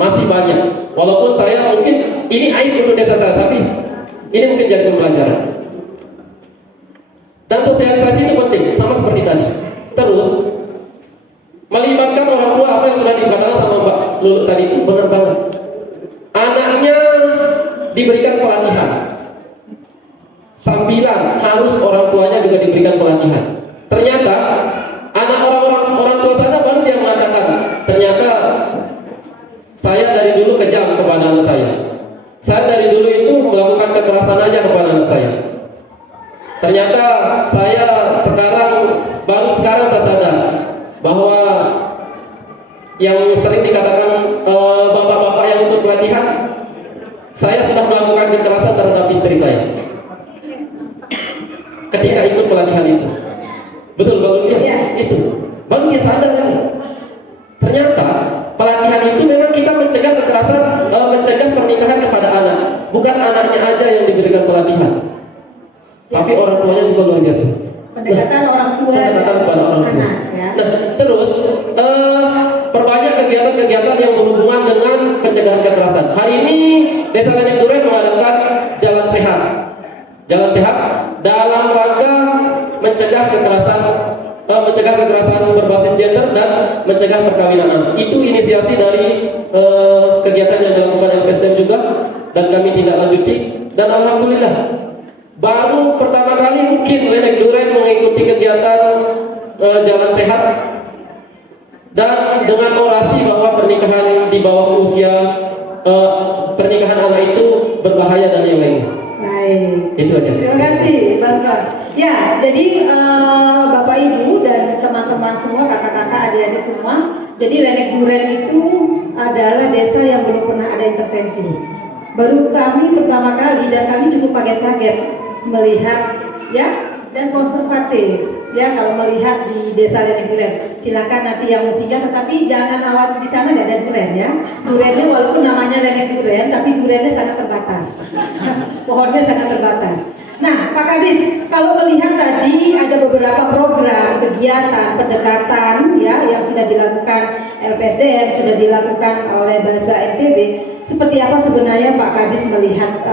masih banyak. Walaupun saya mungkin ini aib untuk desa saya, tapi ini mungkin jadi pembelajaran. Dan sosialisasi itu penting, sama seperti tadi. Terus melibatkan orang tua, apa yang sudah dikatakan sama Mbak Lulu tadi itu benar banget. Anaknya diberikan pelatihan, sambilan harus orang tuanya juga diberikan pelatihan. Ternyata anak orang tua sana baru dia mengatakan, ternyata saya dari dulu kejam kepada anak saya. Saya dari dulu itu melakukan kekerasan aja kepada anak saya. Ternyata saya baru sekarang saya sadar bahwa yang sering dikatakan bapak-bapak yang ikut pelatihan, saya sudah melakukan kekerasan terhadap istri saya ketika ikut pelatihan itu. Betul baru dia itu baru dia sadar kan. Ternyata pelatihan itu memang kita mencegah kekerasan, mencegah pernikahan kepada anak, bukan anaknya aja yang diberikan pelatihan, tapi orang tuanya juga luar biasa. Pendekatan orang tua kepada orang tua. Ya. Nah, terus perbanyak kegiatan-kegiatan yang berhubungan dengan pencegahan kekerasan. Hari ini Desa Lenek Duren mengadakan jalan sehat dalam rangka mencegah kekerasan berbasis gender dan mencegah perkawinan anak. Itu inisiasi dari kegiatan yang dilakukan LPSDM juga, dan kami tindak lanjuti. Dan alhamdulillah baru pertama kali mungkin Lenek Duren mengikuti kegiatan jalan sehat dan dengan orasi bahwa pernikahan di bawah usia pernikahan anak itu berbahaya dan yang lainnya. Baik. Itu aja. Terima kasih, Bang Kor. Ya, jadi Bapak Ibu dan teman-teman semua, kakak-kakak, adik-adik semua, jadi Lenek Duren itu adalah desa yang belum pernah ada intervensi. Baru kami pertama kali, dan kami cukup kaget-kaget melihat ya, dan konservatif ya kalau melihat di desa Lenek Duren. Silakan nanti yang musiknya, tetapi jangan awal di sana nggak ada duren ya. Durennya walaupun namanya Lenek Duren, tapi durennya sangat terbatas. Pohonnya sangat terbatas. Nah, Pak Kadis, kalau melihat tadi ada beberapa program kegiatan kegiatan pendekatan ya yang sudah dilakukan LPSDM, sudah dilakukan oleh Bahasa NTB, seperti apa sebenarnya Pak Kadis melihat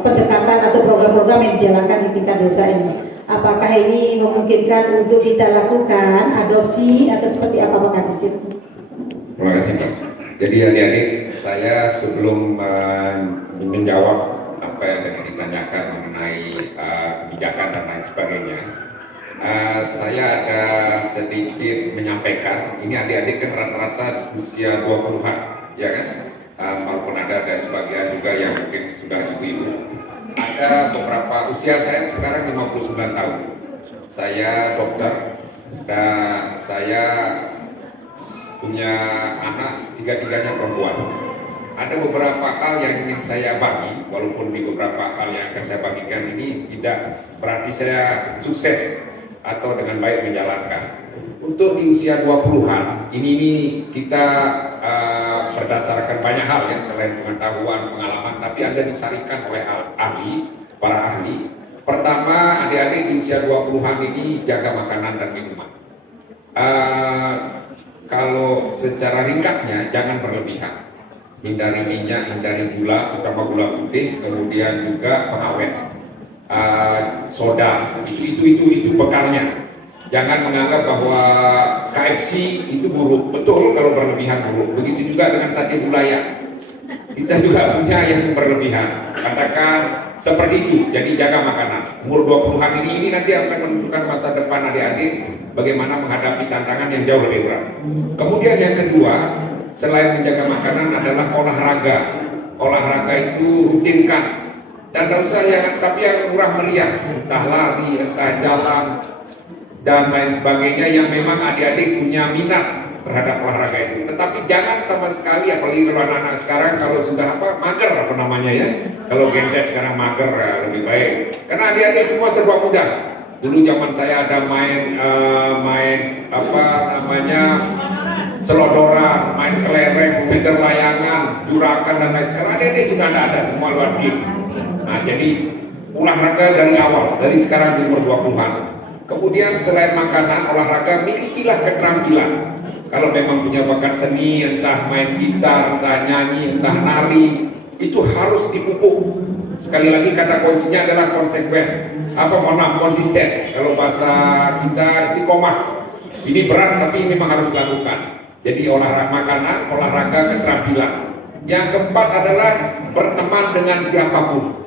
pendekatan atau program-program yang dijalankan di tingkat desa ini? Apakah ini memungkinkan untuk kita lakukan adopsi atau seperti apa Pak Kadis? Terima kasih Pak. Jadi adik-adik, saya sebelum menjawab apa yang tadi ditanyakan mengenai kebijakan dan lain sebagainya, saya ada sedikit menyampaikan. Ini adik-adik kan rata-rata usia 20-an, ya kan? Walaupun ada sebagian juga yang mungkin sudah ibu-ibu. Ada beberapa, usia saya sekarang 59 tahun. Saya dokter dan saya punya anak, tiga-tiganya perempuan. Ada beberapa hal yang ingin saya bagi, walaupun di beberapa hal yang akan saya bagikan ini tidak berarti saya sukses atau dengan baik menjalankan. Untuk di usia 20-an, ini kita berdasarkan banyak hal ya, selain pengetahuan, pengalaman, tapi ada disarikan oleh para ahli. Pertama, adik-adik di usia 20-an ini jaga makanan dan minuman. Kalau secara ringkasnya, jangan berlebihan. Hindari minyak, hindari gula, terutama gula putih, kemudian juga pengawet, soda, itu bekalnya. Jangan menganggap bahwa KFC itu buruk. Betul kalau berlebihan buruk. Begitu juga dengan sate budaya. Kita juga punya yang berlebihan. Katakan seperti itu. Jadi jaga makanan. Umur 20-an ini nanti akan menentukan masa depan adik-adik bagaimana menghadapi tantangan yang jauh lebih berat. Kemudian yang kedua, selain menjaga makanan adalah olahraga. Olahraga itu rutinkan. Dan tidak usah tapi yang murah meriah, entah lari, entah jalan, dan lain sebagainya yang memang adik-adik punya minat terhadap olahraga itu. Tetapi jangan sama sekali, apalagi kalau anak-anak sekarang kalau sudah mager apa namanya ya, kalau Gen Z sekarang mager ya, lebih baik. Karena adik-adik semua serba mudah. Dulu zaman saya ada main selodoran, main kelereng, meter layangan, jurakan dan lain. Karena adik-adik sudah ada semua luar game. Nah jadi olahraga dari awal, dari sekarang di umur 20-an. Kemudian selain makanan, olahraga, milikilah keterampilan. Kalau memang punya bakat seni, entah main gitar, entah nyanyi, entah nari, itu harus dipupuk. Sekali lagi kata kuncinya adalah konsekuen. Konsisten. Kalau bahasa kita istiqomah. Ini berat tapi memang harus dilakukan. Jadi olahraga makanan, olahraga keterampilan. Yang keempat adalah berteman dengan siapapun.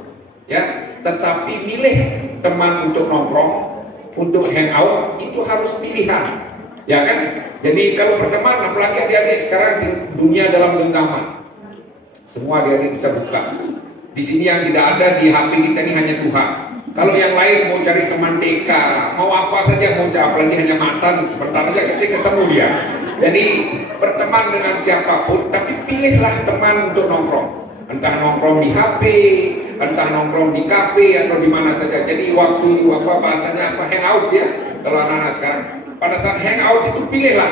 Ya, tetapi milih teman untuk nongkrong, untuk hangout itu harus pilihan, ya kan? Jadi kalau berteman, apalagi adik-adik sekarang di dunia dalam genggaman, semua adik-adik bisa buka. Di sini yang tidak ada di HP kita ini hanya Tuhan. Kalau yang lain mau cari teman TK, mau apa saja mau cari, apalagi hanya mantan, sebentar aja kita ketemu dia. Jadi berteman dengan siapapun, tapi pilihlah teman untuk nongkrong. Entah nongkrong di HP, entah nongkrong di kafe atau di mana saja. Jadi waktu bahasanya hangout ya. Kalau anak-anak sekarang pada saat hangout itu pilihlah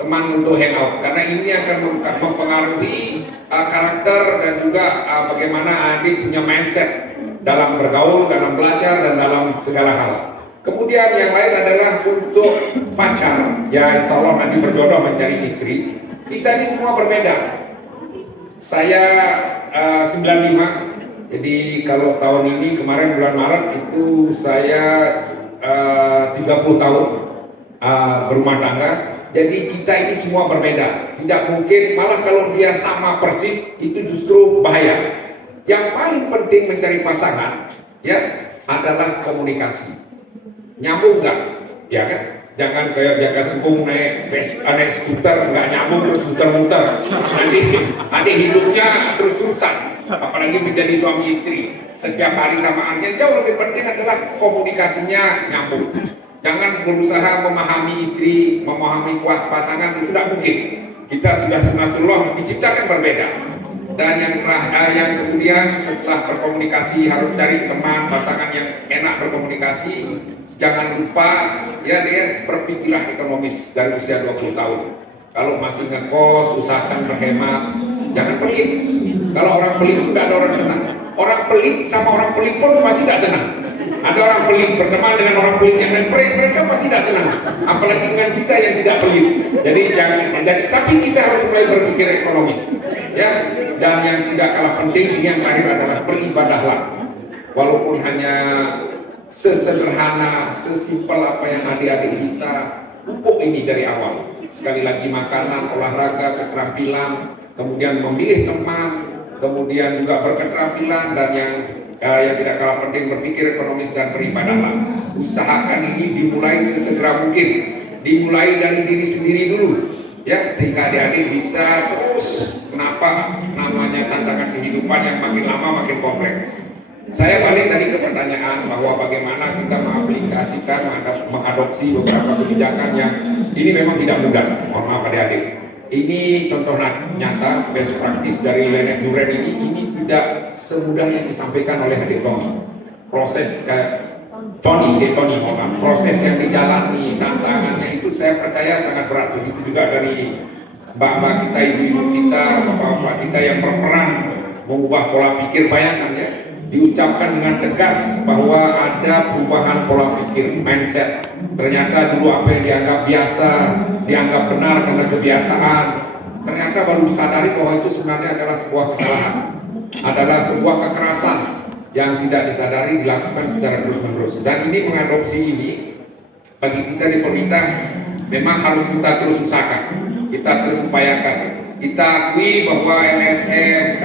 teman untuk hangout karena ini akan mempengaruhi karakter dan juga bagaimana adik punya mindset dalam bergaul, dalam belajar dan dalam segala hal. Kemudian yang lain adalah untuk pacar. Ya insya Allah nanti berjodoh mencari istri. Kita ini semua berbeda. Saya 95, jadi kalau tahun ini kemarin bulan Maret itu saya 30 tahun berumah tangga. Jadi kita ini semua berbeda. Tidak mungkin, malah kalau dia sama persis itu justru bahaya. Yang paling penting mencari pasangan ya adalah komunikasi. Nyambung nggak? Ya kan? Jangan kayak Jaka Sembung naik skuter nggak nyambung terus muter-muter. Nanti hidupnya terus rusak. Apalagi menjadi suami istri setiap hari samaan. Yang jauh lebih penting adalah komunikasinya nyambung. Jangan berusaha memahami istri, memahami pasangan, itu tidak mungkin. Kita sudah sunatullah diciptakan berbeda. Dan yang kemudian setelah berkomunikasi harus cari teman pasangan yang enak berkomunikasi. Jangan lupa ya berpikirlah ekonomis dari usia 20 tahun. Kalau masih ngekos, usahakan berhemat. Jangan pelit. Kalau orang pelit itu tidak ada orang senang. Orang pelit sama orang pelit pun pasti tidak senang. Ada orang pelit berteman dengan orang pelit yang lain, mereka pasti tidak senang. Apalagi dengan kita yang tidak pelit. Jadi jangan tapi kita harus mulai berpikir ekonomis. Ya, dan yang tidak kalah penting ini yang terakhir adalah beribadahlah. Walaupun hanya sesederhana, sesimpel apa yang adik-adik bisa pupuk ini dari awal. Sekali lagi makanan, olahraga, keterampilan, kemudian memilih teman, kemudian juga berketerampilan, dan yang tidak kalah penting berpikir ekonomis dan beribadahlah. Usahakan ini dimulai sesegera mungkin, dimulai dari diri sendiri dulu, ya, sehingga adik-adik bisa terus. Kenapa? Namanya tantangan kehidupan yang makin lama makin kompleks. Saya balik tadi ke pertanyaan bahwa bagaimana kita mengaplikasikan, mengadopsi beberapa kebijakan yang ini memang tidak mudah. Mohon maaf adik-adik. Ini contoh nyata best practice dari Lynette Duren ini tidak semudah yang disampaikan oleh adik Tony. Proses proses yang dijalani, tantangannya itu saya percaya sangat berat. Begitu juga dari mbak-mbak kita, ibu-ibu kita, bapak-bapak kita yang berperan mengubah pola pikir. Bayangkan ya, diucapkan dengan tegas bahwa ada perubahan pola pikir, mindset. Ternyata dulu apa yang dianggap biasa, dianggap benar karena kebiasaan, ternyata baru disadari bahwa itu sebenarnya adalah sebuah kesalahan, adalah sebuah kekerasan yang tidak disadari dilakukan secara terus-menerus. Dan ini mengadopsi ini bagi kita di pemerintah memang harus kita terus usahakan, kita terus upayakan. Kita akui bahwa MSM,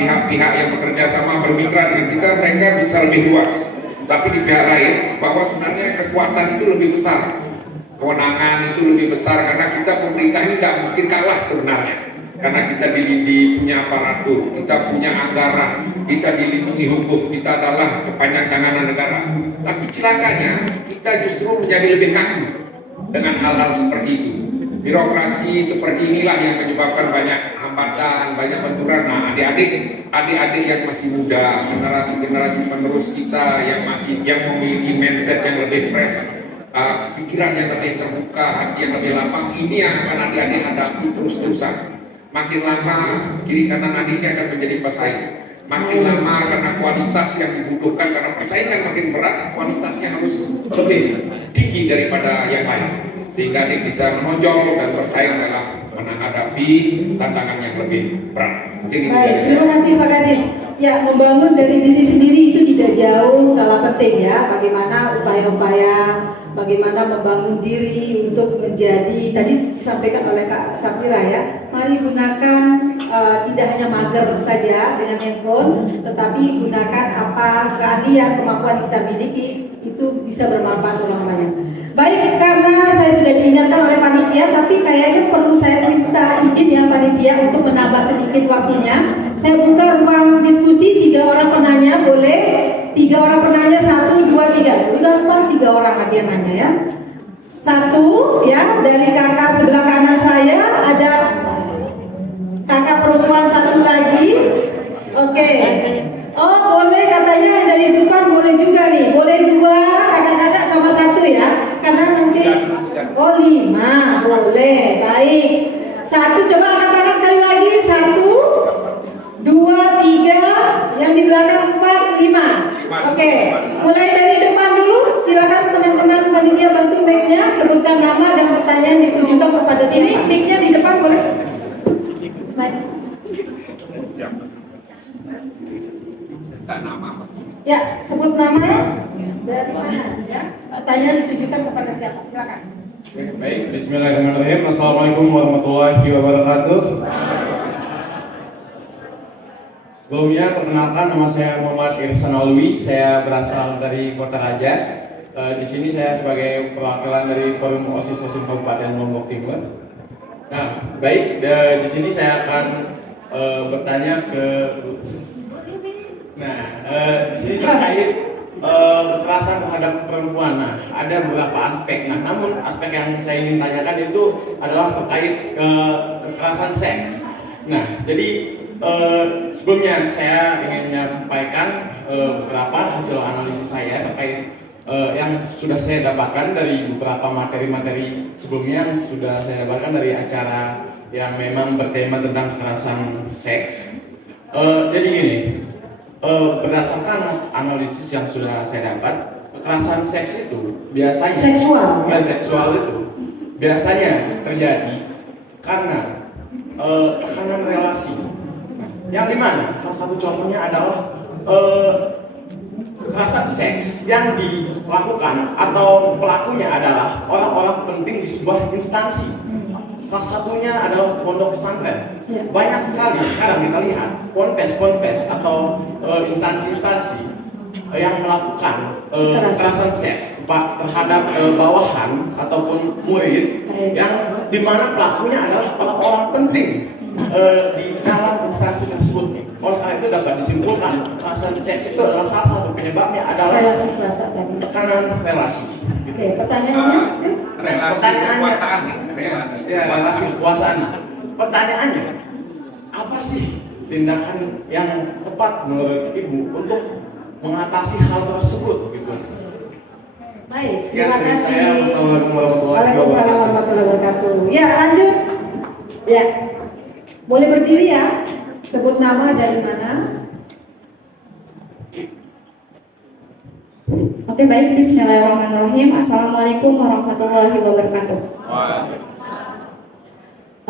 pihak-pihak yang bekerja sama bermitra dengan kita, mereka bisa lebih luas. Tapi di pihak lain, bahwa sebenarnya kekuatan itu lebih besar, kewenangan itu lebih besar, karena kita pemerintah ini tidak mungkin kalah sebenarnya. Karena kita punya aparatur, kita punya anggaran, kita dilindungi hukum, kita adalah kepanjang tangan negara. Tapi celakanya, kita justru menjadi lebih kaku dengan hal-hal seperti itu. Birokrasi seperti inilah yang menyebabkan banyak hambatan, banyak benturan. Nah, adik-adik yang masih muda, generasi penerus kita yang memiliki mindset yang lebih fresh, pikiran yang lebih terbuka, hati yang lebih lapang, ini yang akan adik-adik hadapi terus-terusan. Makin lama kiri kanan adiknya akan menjadi pesaing. Makin lama karena kualitas yang dibutuhkan, karena persaingan makin berat, kualitasnya harus lebih tinggi daripada yang lain, sehingga adik bisa menonjol dan bersaing dalam menghadapi tantangan yang lebih berat. Baik, terima kasih Pak Kadis. Ya, membangun dari diri sendiri itu tidak jauh kalah penting ya. Bagaimana upaya-upaya, bagaimana membangun diri untuk menjadi, tadi disampaikan oleh Kak Safira ya, mari gunakan tidak hanya mager saja dengan handphone, tetapi gunakan apa keahlian, kemampuan kita miliki, itu bisa bermanfaat selamanya. Baik, karena saya sudah diingatkan oleh panitia, tapi kayaknya perlu saya minta izin ya panitia untuk menambah sedikit waktunya. Saya buka ruang diskusi, 3 orang penanya boleh, 3 orang penanya, 1, 2, 3. Udah pas 3 orang lagi yang nanya ya. 1 ya, dari kakak sebelah kanan saya ada kakak perempuan 1 lagi. Oke. Oh boleh, katanya dari depan boleh juga nih. Boleh 2 kakak-kakak sama 1 ya. Karena nanti 5 boleh. Baik. 1, coba angkat tangan sekali lagi. 1, 2, 3, yang di belakang 4, 5. Oke, mulai dari depan dulu. Silakan teman-teman panitia bantu mic-nya, sebutkan nama dan pertanyaan ditujukan kepada sini. Mic-nya di depan boleh. Baik. Ya, sebut nama dari mana ya. Pertanyaan ditujukan kepada siapa? Silakan. Baik, bismillahirrahmanirrahim. Assalamualaikum warahmatullahi wabarakatuh. Sebelumnya perkenalkan, nama saya Muhammad Irsan Alwi. Saya berasal dari Kota Raja. Di sini saya sebagai perwakilan dari Forum OSIS Osim Kabupaten Lombok Timur. Nah, baik, di sini saya akan bertanya ke. Nah, di sini terkait kekerasan terhadap perempuan. Nah, ada beberapa aspek. Nah, namun aspek yang saya ingin tanyakan itu adalah terkait kekerasan seks. Nah, jadi sebelumnya saya ingin menyampaikan beberapa hasil analisis saya terkait yang sudah saya dapatkan dari beberapa materi-materi sebelumnya yang sudah saya dapatkan dari acara yang memang bertema tentang kekerasan seks. Jadi gini, berdasarkan analisis yang sudah saya dapat, kekerasan seks itu biasanya seksual itu biasanya terjadi karena tekanan relasi yang dimana salah satu contohnya adalah kekerasan seks yang dilakukan atau pelakunya adalah orang-orang penting di sebuah instansi. Salah satunya adalah pondok pesantren. Banyak sekali sekarang kita lihat ponpes atau instansi-instansi yang melakukan kekerasan seks terhadap bawahan ataupun murid yang dimana pelakunya adalah orang-orang penting di dalam instansi tersebut. Oleh karena itu dapat disimpulkan kekerasan seks itu adalah salah satu penyebabnya adalah relasi kuasa tadi. tekanan relasi. Oke, pertanyaannya? Relasi kekuasaan, relasi kekuasaan. Pertanyaannya, apa sih tindakan yang tepat menurut Ibu untuk mengatasi hal tersebut gitu? Baik, Sekian terima dari kasih. saya. Wassalamualaikum warahmatullahi Waalaikumsalam wabarakatuh. warahmatullahi wabarakatuh. Ya, lanjut. Ya, boleh berdiri ya. Sebut nama dari mana. Oke, baik. Bismillahirrahmanirrahim. Assalamualaikum warahmatullahi wabarakatuh.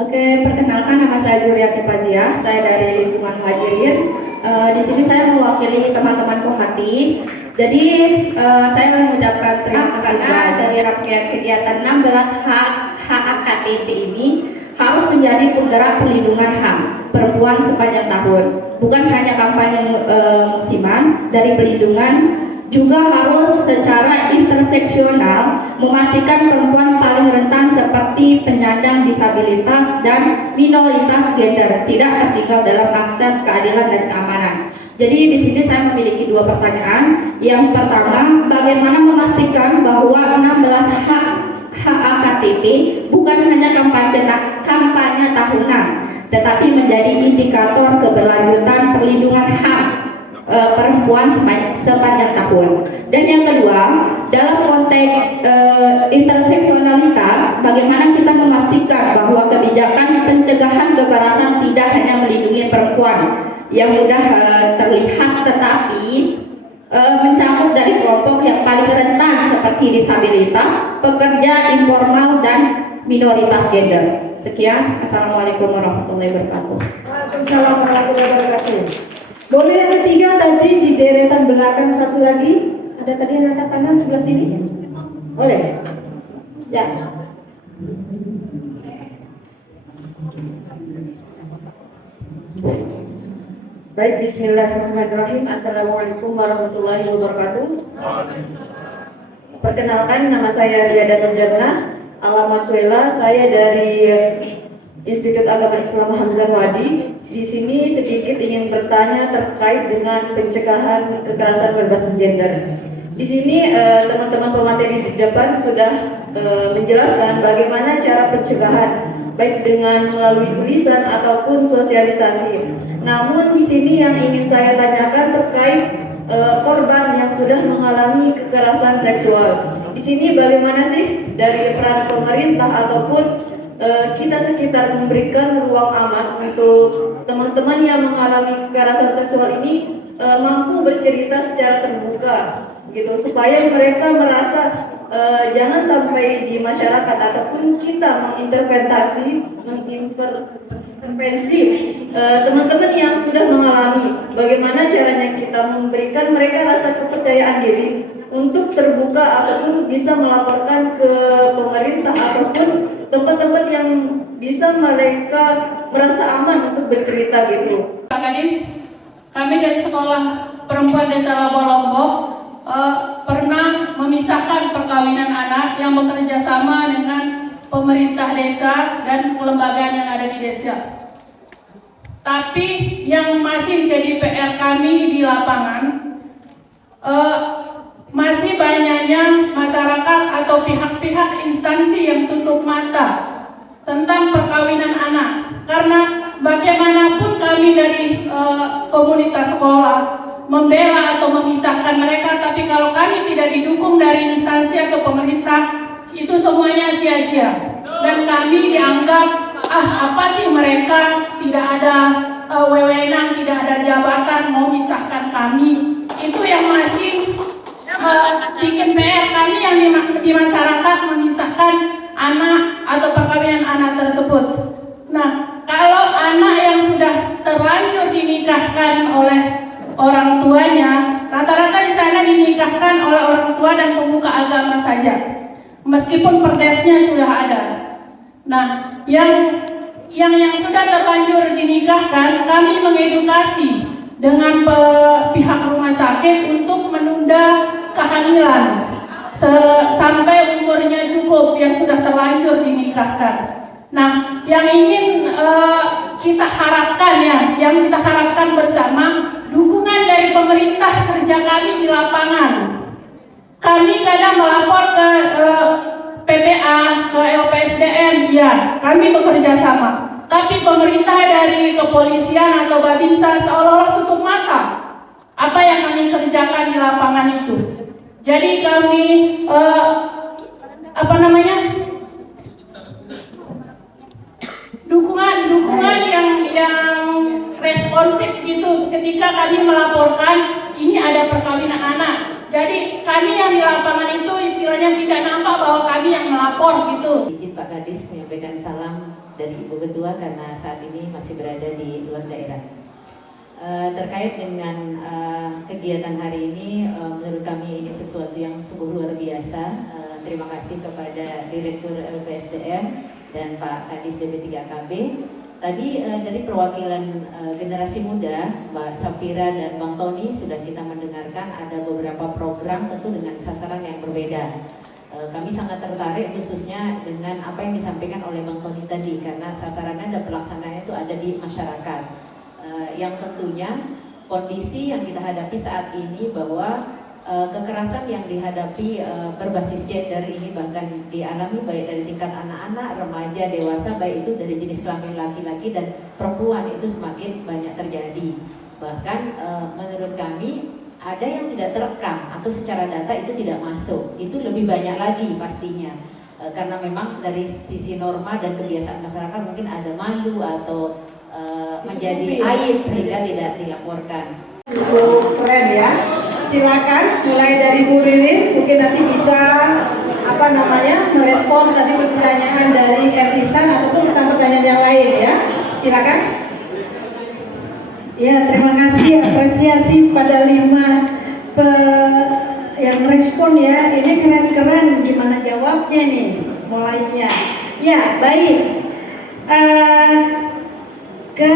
Oke, perkenalkan nama saya Juriati Faziah. Saya dari lingkungan Muhajirin. Di sini saya mewakili teman-temanku hati. Jadi saya mengucapkan terima kasih karena dari rangkaian kegiatan 16 HAKTP ini harus menjadi penggerak perlindungan HAM perempuan sepanjang tahun. Bukan hanya kampanye musiman dari perlindungan, juga harus secara interseksional memastikan perempuan paling rentan seperti penyandang disabilitas dan minoritas gender tidak tertinggal dalam akses keadilan dan keamanan. Jadi di sini saya memiliki dua pertanyaan. Yang pertama, bagaimana memastikan bahwa 16 HAKTP bukan hanya kampanye tahunan, tetapi menjadi indikator keberlanjutan perlindungan HAM perempuan sepanjang tahun. Dan yang kedua, dalam konteks interseksionalitas, bagaimana kita memastikan bahwa kebijakan pencegahan kekerasan tidak hanya melindungi perempuan yang mudah terlihat, tetapi mencakup dari kelompok yang paling rentan seperti disabilitas, pekerja informal, dan minoritas gender. Sekian, Assalamualaikum warahmatullahi wabarakatuh. Waalaikumsalam warahmatullahi wabarakatuh. Boleh yang ketiga tadi di deretan belakang satu lagi. Ada tadi yang angkat tangan sebelah sini? Boleh? Ya. Baik, bismillahirrahmanirrahim. Assalamualaikum warahmatullahi wabarakatuh. Perkenalkan, nama saya Ria Datul Jannah, alamat Suela. Saya dari Institut Agama Islam Hamzah Wadi. Di sini sedikit ingin bertanya terkait dengan pencegahan kekerasan berbasis gender. Di sini teman-teman pemateri di depan sudah menjelaskan bagaimana cara pencegahan, baik dengan melalui tulisan ataupun sosialisasi. Namun di sini yang ingin saya tanyakan terkait korban yang sudah mengalami kekerasan seksual. Di sini bagaimana sih dari peran pemerintah ataupun kita sekitar memberikan ruang aman untuk teman-teman yang mengalami kekerasan seksual ini mampu bercerita secara terbuka gitu, supaya mereka merasa jangan sampai di masyarakat ataupun kita mengintervensi teman-teman yang sudah mengalami. Bagaimana caranya kita memberikan mereka rasa kepercayaan diri untuk terbuka ataupun bisa melaporkan ke pemerintah ataupun tempat-tempat yang bisa mereka merasa aman untuk bercerita gitu. Pak Kadis, kami dari Sekolah Perempuan Desa Labo Lombok pernah memisahkan perkawinan anak yang bekerja sama dengan pemerintah desa dan kelembagaan yang ada di desa. Tapi yang masih jadi PR kami di lapangan, masih banyaknya masyarakat atau pihak-pihak instansi yang tutup mata tentang perkawinan anak. Karena bagaimanapun kami dari komunitas sekolah membela atau memisahkan mereka, tapi kalau kami tidak didukung dari instansi atau pemerintah, itu semuanya sia-sia. Dan kami dianggap, apa sih mereka, tidak ada wewenang, tidak ada jabatan mau misahkan kami. Itu yang masih bikin PR kami yang di masyarakat memisahkan anak atau perkawinan anak tersebut. Nah, kalau anak yang sudah terlanjur dinikahkan oleh orang tuanya, rata-rata di sana dinikahkan oleh orang tua dan pemuka agama saja, meskipun perdesnya sudah ada. Nah, yang sudah terlanjur dinikahkan, kami mengedukasi dengan pihak rumah sakit untuk menunda kehamilan sampai umurnya cukup yang sudah terlanjur dinikahkan. Nah, yang ingin kita harapkan yang kita harapkan bersama, dukungan dari pemerintah kerja kami di lapangan. Kami kadang melapor ke PPA, ke LPSDM, ya, kami bekerja sama. Tapi pemerintah dari kepolisian atau Babinsa seolah-olah tutup mata apa yang kami kerjakan di lapangan itu. Jadi kami dukungan yang responsif gitu ketika kami melaporkan ini ada perkawinan anak. Jadi kami yang di lapangan itu istilahnya tidak nampak bahwa kami yang melapor gitu. Izin Pak Kadis menyampaikan salam dari Ibu Ketua karena saat ini masih berada di luar daerah. Terkait dengan kegiatan hari ini, menurut kami ini sesuatu yang sungguh luar biasa. Terima kasih kepada Direktur LPSDM dan Pak Kadis DP3KB. Tadi dari perwakilan generasi muda, Mbak Safira dan Bang Tony sudah kita mendengarkan ada beberapa program tentu dengan sasaran yang berbeda. Kami sangat tertarik khususnya dengan apa yang disampaikan oleh Bang Tony tadi, karena sasarannya dan pelaksanaannya itu ada di masyarakat. Yang tentunya kondisi yang kita hadapi saat ini bahwa kekerasan yang dihadapi berbasis gender ini bahkan dialami baik dari tingkat anak-anak, remaja, dewasa, baik itu dari jenis kelamin laki-laki dan perempuan itu semakin banyak terjadi. Bahkan menurut kami ada yang tidak terekam atau secara data itu tidak masuk, itu lebih banyak lagi pastinya. Karena memang dari sisi norma dan kebiasaan masyarakat mungkin ada malu atau menjadi aib sehingga tidak dilaporkan. Keren ya. Silakan mulai dari Bu Ririn, mungkin nanti bisa merespon tadi pertanyaan dari Evisan ataupun pertanyaan yang lain ya. Silakan. Ya, terima kasih apresiasi pada 5 yang respon ya. Ini keren-keren, gimana jawabnya nih mulainya. Ya, baik. Ke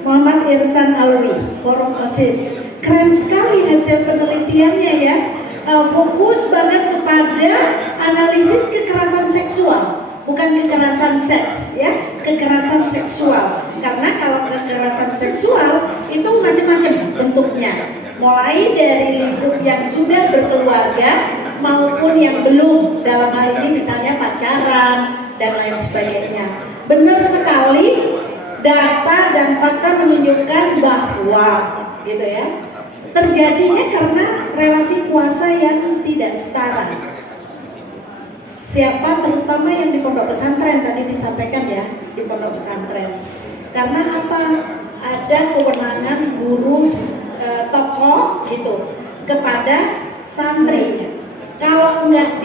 Muhammad Irsan Alwi, Forum OSIS. Keren sekali hasil penelitiannya ya. Fokus banget kepada analisis kekerasan seksual, bukan kekerasan seks ya, kekerasan seksual. Karena kalau kekerasan seksual itu macam-macam bentuknya, mulai dari lingkup yang sudah berkeluarga maupun yang belum, dalam hal ini misalnya pacaran dan lain sebagainya. Benar sekali, data dan fakta menunjukkan bahwa gitu ya, terjadinya karena relasi kuasa yang tidak setara. Siapa terutama yang di pondok pesantren tadi disampaikan ya, di pondok pesantren. Karena apa? Ada kewenangan guru tokoh gitu kepada santri. Kalau nggak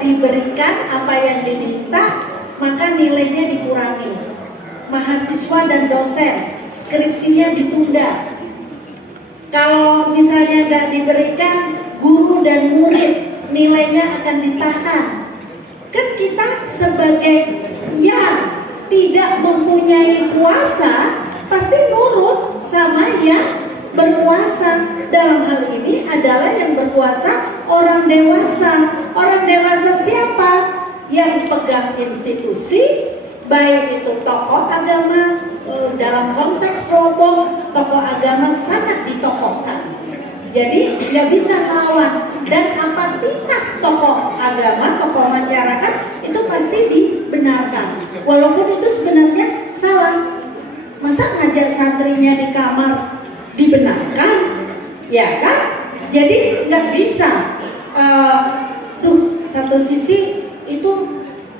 diberikan apa yang diminta, maka nilainya dikurangi. Mahasiswa dan dosen skripsinya ditunda. Kalau misalnya nggak diberikan, guru dan murid nilainya akan ditahan. Kan kita sebagai yang tidak mempunyai kuasa pasti nurut sama yang berkuasa. Dalam hal ini adalah yang berkuasa orang dewasa. Orang dewasa siapa? Yang pegang institusi, baik itu tokoh agama, dalam konteks rombong, tokoh agama sangat ditokohkan. Jadi nggak bisa melawan. Dan apa titah tokoh agama, tokoh masyarakat itu pasti dibenarkan. Walaupun itu sebenarnya salah. Masa ngajak santrinya di kamar dibenarkan? Ya kan? Jadi nggak bisa. Satu sisi itu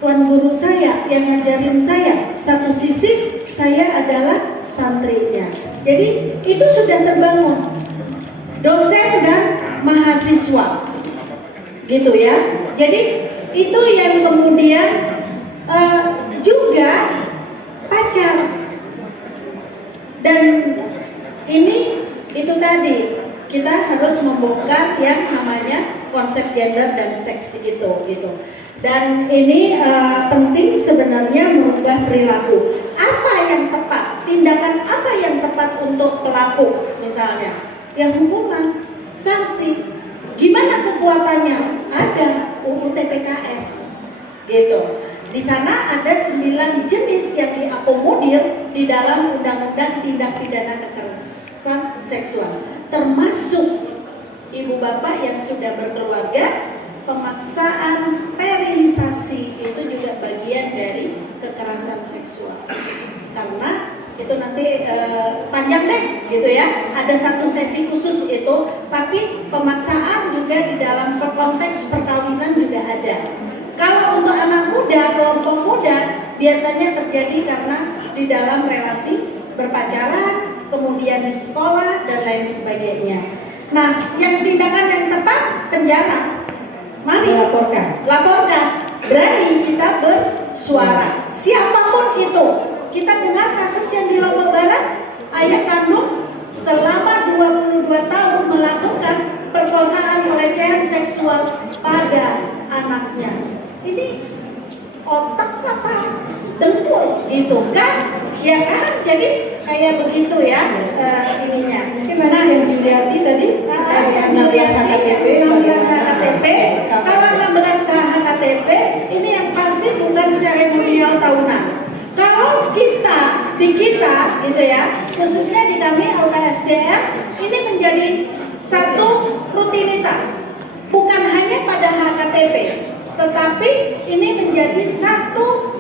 tuan guru saya yang ngajarin saya, satu sisi saya adalah santrinya. Jadi itu sudah terbangun. Dosen dan mahasiswa, gitu ya. Jadi itu yang kemudian juga pacar. Dan ini itu tadi kita harus membongkar yang namanya konsep gender dan seks itu gitu. Dan ini penting sebenarnya merubah perilaku. Apa yang tepat? Tindakan apa yang tepat untuk pelaku misalnya? Ya hukuman, sanksi. Gimana kekuatannya? Ada UU TPKS gitu. Di sana ada 9 jenis yang diakomodir di dalam Undang-Undang Tindak Pidana Kekerasan Seksual, termasuk ibu bapak yang sudah berkeluarga, pemaksaan sterilisasi itu juga bagian dari kekerasan seksual. Karena itu nanti panjang deh gitu ya, ada satu sesi khusus itu, tapi pemaksaan juga di dalam konteks perkawinan juga ada. Kalau untuk anak muda, kelompok muda biasanya terjadi karena di dalam relasi berpacaran, kemudian di sekolah dan lain sebagainya. Nah, yang tindakan yang tepat penjara. Mari laporkan. Berani kita bersuara. Siapapun itu. Kita dengar kasus yang di Lombok Barat, ayah kandung selama 22 tahun melakukan perkosaan pelecehan seksual pada anaknya. Ini otak apa dengkul gitu kan? Ya kan? Jadi kayak begitu ya ininya. Gimana yang Juliati tadi? Yang 16 HKTP. 16 HKTP. Kalau 16 HKTP ini yang pasti bukan seremonial tahunan. Kalau di kita gitu ya, khususnya di kami LKSDR, ini menjadi satu rutinitas. Bukan hanya pada HKTP, tetapi ini menjadi satu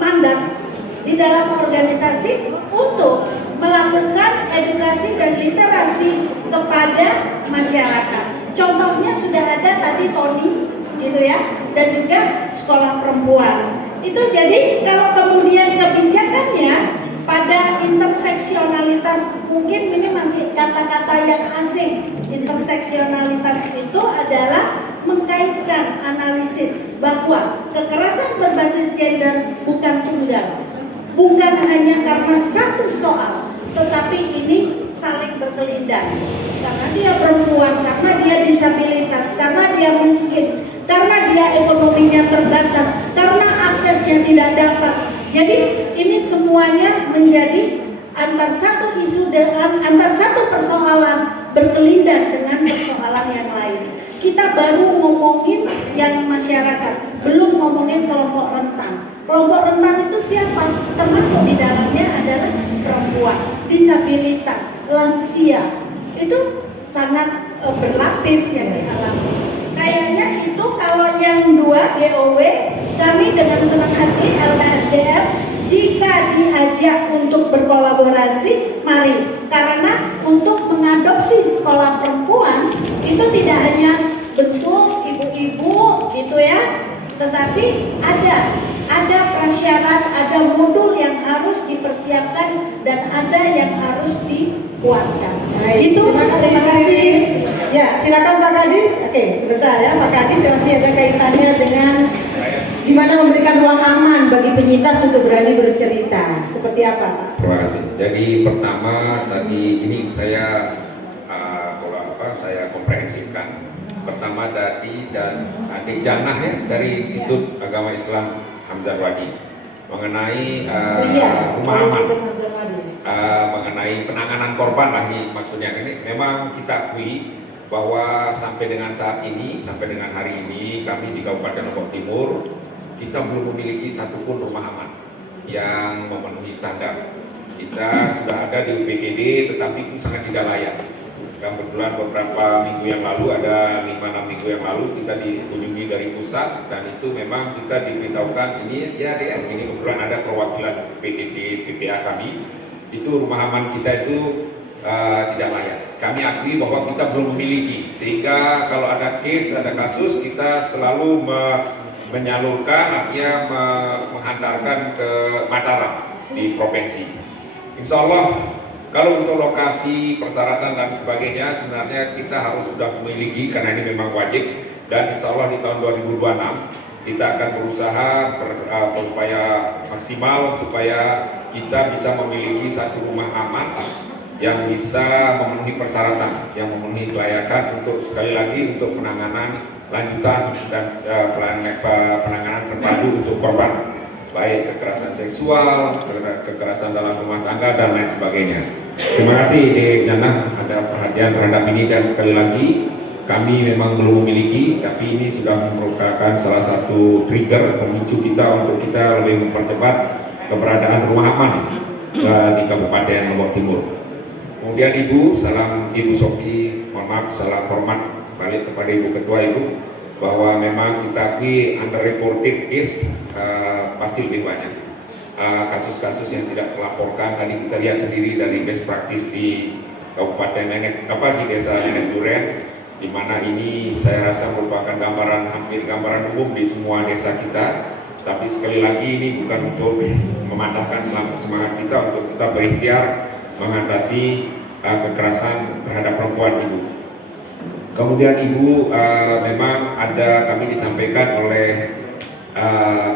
mandat di dalam organisasi untuk melakukan edukasi dan literasi kepada masyarakat. Contohnya sudah ada tadi Tony gitu ya, dan juga sekolah perempuan. Itu jadi kalau kemudian kebijakannya pada interseksionalitas, mungkin ini masih kata-kata yang asing. Interseksionalitas itu adalah mengkaitkan analisis bahwa kekerasan berbasis gender bukan tunggal, bukan hanya karena satu soal, tetapi ini saling berkelindan. Karena dia perempuan, karena dia disabilitas, karena dia miskin, karena dia ekonominya terbatas, karena aksesnya tidak dapat. Jadi ini semuanya menjadi antar satu isu dengan antar satu persoalan berkelindan dengan persoalan yang lain. Kita baru ngomongin yang masyarakat, belum ngomongin kelompok rentan. Kelompok rentan itu siapa? Termasuk di dalamnya adalah perempuan, disabilitas, lansia. Itu sangat berlapis yang dialami. Kayaknya itu kalau yang 2 GOW, kami dengan senang hati LKSDR jika diajak untuk berkolaborasi, mari. Karena untuk mengadopsi sekolah perempuan itu tidak hanya bentuk ibu-ibu gitu ya, tetapi ada prasyarat, ada modul yang harus dipersiapkan dan ada yang harus dikuatkan. Itu terima kasih. Ya, silakan Pak Kadis. Oke, sebentar ya Pak Kadis, masih ada kaitannya dengan gimana memberikan ruang aman bagi penyintas untuk berani bercerita. Seperti apa Pak? Terima kasih. Jadi pertama tadi ini saya saya komprehensifkan. Pertama tadi dan Adik Janah ya dari Institut Agama Islam Hamzah Wadi mengenai rumah aman, mengenai penanganan korban lah ini maksudnya. Ini memang kita akui bahwa sampai dengan saat ini, sampai dengan hari ini kami di Kabupaten Lombok Timur kita belum memiliki satupun rumah aman yang memenuhi standar. Kita sudah ada di UPTD tetapi itu sangat tidak layak. Kebetulan beberapa minggu yang lalu, ada 5-6 minggu yang lalu kita dikunjungi dari pusat dan itu memang kita diberitahukan ini ya DM, ini kebetulan ada perwakilan PTT PPA kami, itu rumah aman kita itu tidak layak. Kami akui bahwa kita belum memiliki, sehingga kalau ada case, ada kasus kita selalu menyalurkan, artinya menghantarkan ke Mataram di provinsi. Insya Allah Kalau untuk lokasi, persyaratan dan sebagainya sebenarnya kita harus sudah memiliki karena ini memang wajib, dan insya Allah di tahun 2026 kita akan berusaha berupaya maksimal supaya kita bisa memiliki satu rumah aman yang bisa memenuhi persyaratan, yang memenuhi kelayakan untuk sekali lagi untuk penanganan lanjutan dan penanganan terpadu untuk korban, baik kekerasan seksual, kekerasan dalam rumah tangga dan lain sebagainya. Terima kasih Nana ada perhatian terhadap ini, dan sekali lagi kami memang belum memiliki, tapi ini sudah merupakan salah satu trigger pemicu kita untuk kita lebih mempercepat keberadaan rumah aman di Kabupaten Lombok Timur. Kemudian Ibu, salam Ibu Sofi, mohon maaf, salam hormat balik kepada Ibu Ketua Ibu, bahwa memang kita akui underreported case pasti lebih banyak. Kasus-kasus yang tidak terlaporkan, tadi kita lihat sendiri dari best practice di Kabupaten di Desa Nenek Duren, di mana ini saya rasa merupakan hampir gambaran umum di semua desa kita. Tapi sekali lagi ini bukan untuk mematahkan semangat kita untuk kita berikhtiar mengatasi kekerasan terhadap perempuan Ibu. Kemudian Ibu, memang ada kami disampaikan oleh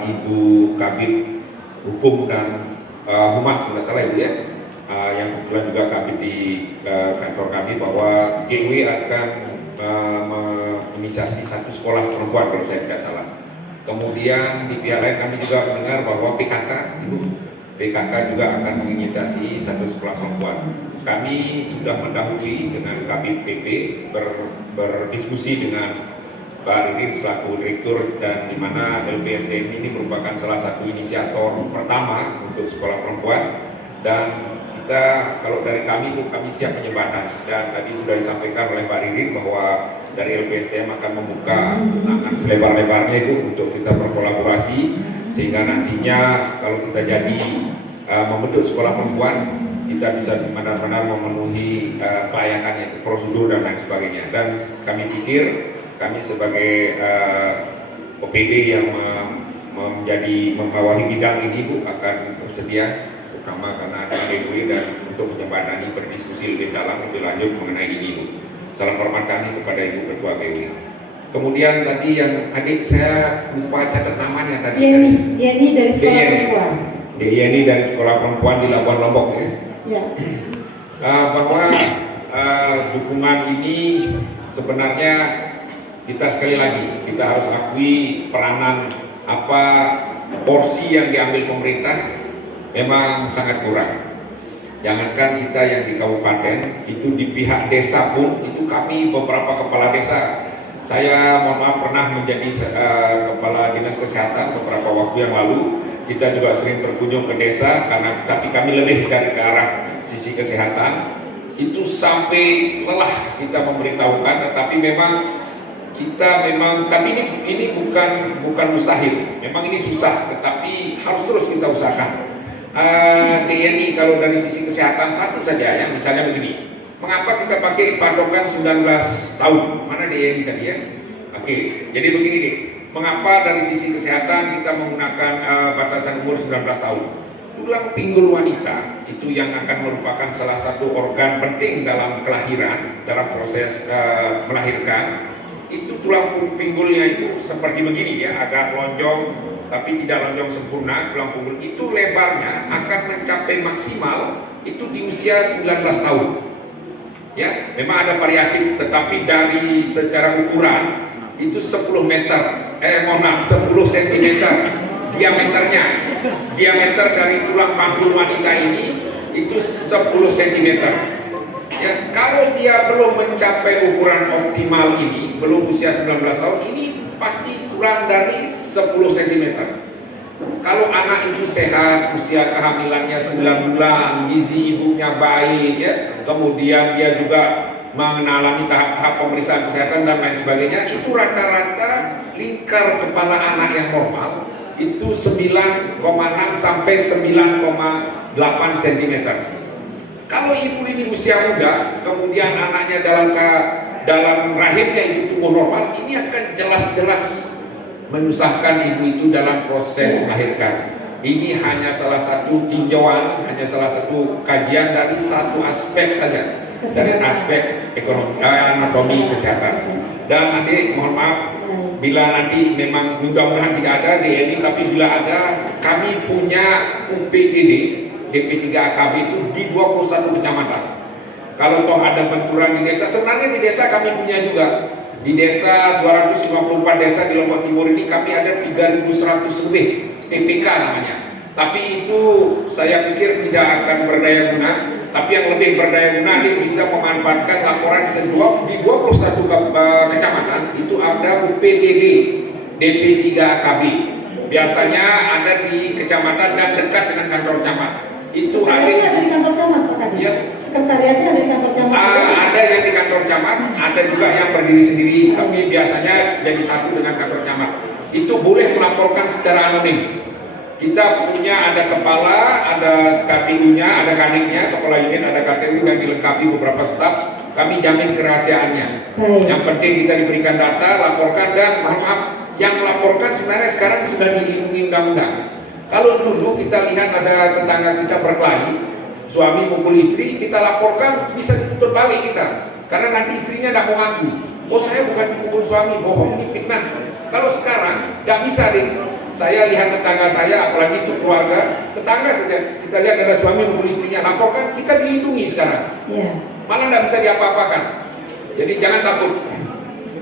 Ibu Kabid Hukum dan Humas, tidak salah Ibu ya, yang kebetulan juga kami di kantor kami, bahwa GW akan menginisiasi satu sekolah perempuan kalau saya tidak salah. Kemudian di pihak lain kami juga mendengar bahwa PKK juga akan menginisiasi satu sekolah perempuan. Kami sudah mendahului dengan Kabid PP berdiskusi dengan Pak Ririn selaku direktur, dan di mana LPSDM ini merupakan salah satu inisiator pertama untuk sekolah perempuan, dan kita kalau dari kami siap menyempatkan, dan tadi sudah disampaikan oleh Pak Ririn bahwa dari LPSDM akan membuka tangan selebar-lebarnya itu untuk kita berkolaborasi, sehingga nantinya kalau kita jadi membentuk sekolah perempuan, kita bisa benar-benar memenuhi kelayakan, prosedur dan lain sebagainya. Dan kami pikir kami sebagai OPD yang membawahi bidang ini Bu akan bersedia, terutama karena ada GW, dan untuk menjembatani berdiskusi lebih dalam lebih lanjut mengenai ini Bu. Salam hormat kami kepada Ibu Ketua GW. Kemudian tadi yang adik saya lupa catat namanya tadi. Yeni dari sekolah perempuan. Yeni dari sekolah perempuan di Labuan Lombok ya. Ya. Bahwa dukungan ini sebenarnya kita sekali lagi kita harus akui peranan porsi yang diambil pemerintah memang sangat kurang. Jangankan kita yang di kabupaten, itu di pihak desa pun itu kami beberapa kepala desa. Saya mohon maaf pernah menjadi kepala dinas kesehatan beberapa waktu yang lalu. Kita juga sering berkunjung ke desa tapi kami lebih dari ke arah sisi kesehatan. Itu sampai lelah kita memberitahukan, tetapi tapi ini bukan mustahil. Memang ini susah, tetapi harus terus kita usahakan. DNI kalau dari sisi kesehatan satu saja ya, misalnya begini, mengapa kita pakai patokan 19 tahun? Mana DNI tadi ya? Oke, jadi begini deh, mengapa dari sisi kesehatan kita menggunakan batasan umur 19 tahun? Tulang pinggul wanita itu yang akan merupakan salah satu organ penting dalam kelahiran, dalam proses melahirkan. Itu tulang pinggulnya itu seperti begini ya, agak lonjong tapi tidak lonjong sempurna. Tulang pinggul itu lebarnya akan mencapai maksimal itu di usia 19 tahun. Ya, memang ada variatif, tetapi dari secara ukuran itu 10 meter, 10 cm diameternya. Diameter dari tulang panggul wanita ini itu 10 cm. Ya, kalau dia belum mencapai ukuran optimal ini, belum usia 19 tahun, ini pasti kurang dari 10 cm. Kalau anak itu sehat, usia kehamilannya 9 bulan, gizi ibunya baik, ya, kemudian dia juga mengalami tahap-tahap pemeriksaan kesehatan dan lain sebagainya, itu rata-rata lingkar kepala anak yang normal itu 9,6 sampai 9,8 cm. Kalau ibu ini usia muda, kemudian anaknya dalam rahimnya itu tumbuh normal, ini akan jelas-jelas menyusahkan ibu itu dalam proses melahirkan. Ini hanya salah satu tinjauan, hanya salah satu kajian dari satu aspek saja, dari aspek ekonomi, anatomi kesehatan. Dan adik, mohon maaf, bila nanti memang mudah-mudahan tidak ada DNI, tapi bila ada, kami punya UPTD DP3AKB itu di 21 kecamatan. Kalau toh ada benturan di desa, sebenarnya di desa kami punya juga. Di desa 254 desa di Lombok Timur ini kami ada 3.100 lebih TPK namanya. Tapi itu saya pikir tidak akan berdaya guna. Tapi yang lebih berdaya guna dia bisa memanfaatkan laporan di 21 kecamatan itu ada UPTD DP3AKB. Biasanya ada di kecamatan dan dekat dengan kantor camat. Itu ada di kantor camat, Pak Kadis. Ya. Sekretariatnya ada di kantor camat. Ada yang di kantor camat, ada juga yang berdiri sendiri, tapi biasanya jadi satu dengan kantor camat. Itu boleh melaporkan secara anonim. Kita punya ada kepala, ada KTU-nya, ada kadiknya, kepala unit, ada KTU dan dilengkapi beberapa staf. Kami jamin kerahasiaannya. Yang penting kita diberikan data, laporkan, dan maaf, yang melaporkan sebenarnya sekarang sudah dilindungi undang-undang. Kalau dulu kita lihat ada tetangga kita berkelahi, suami mukul istri, kita laporkan bisa dituntut balik kita, karena nanti istrinya tidak mau ngaku. Oh saya bukan dipukul suami, bohong, ini fitnah. Kalau sekarang tidak bisa deh. Saya lihat tetangga saya, apalagi itu keluarga, tetangga saja kita lihat ada suami mukul istrinya, laporkan, kita dilindungi sekarang. Malah tidak bisa diapa-apakan. Jadi jangan takut.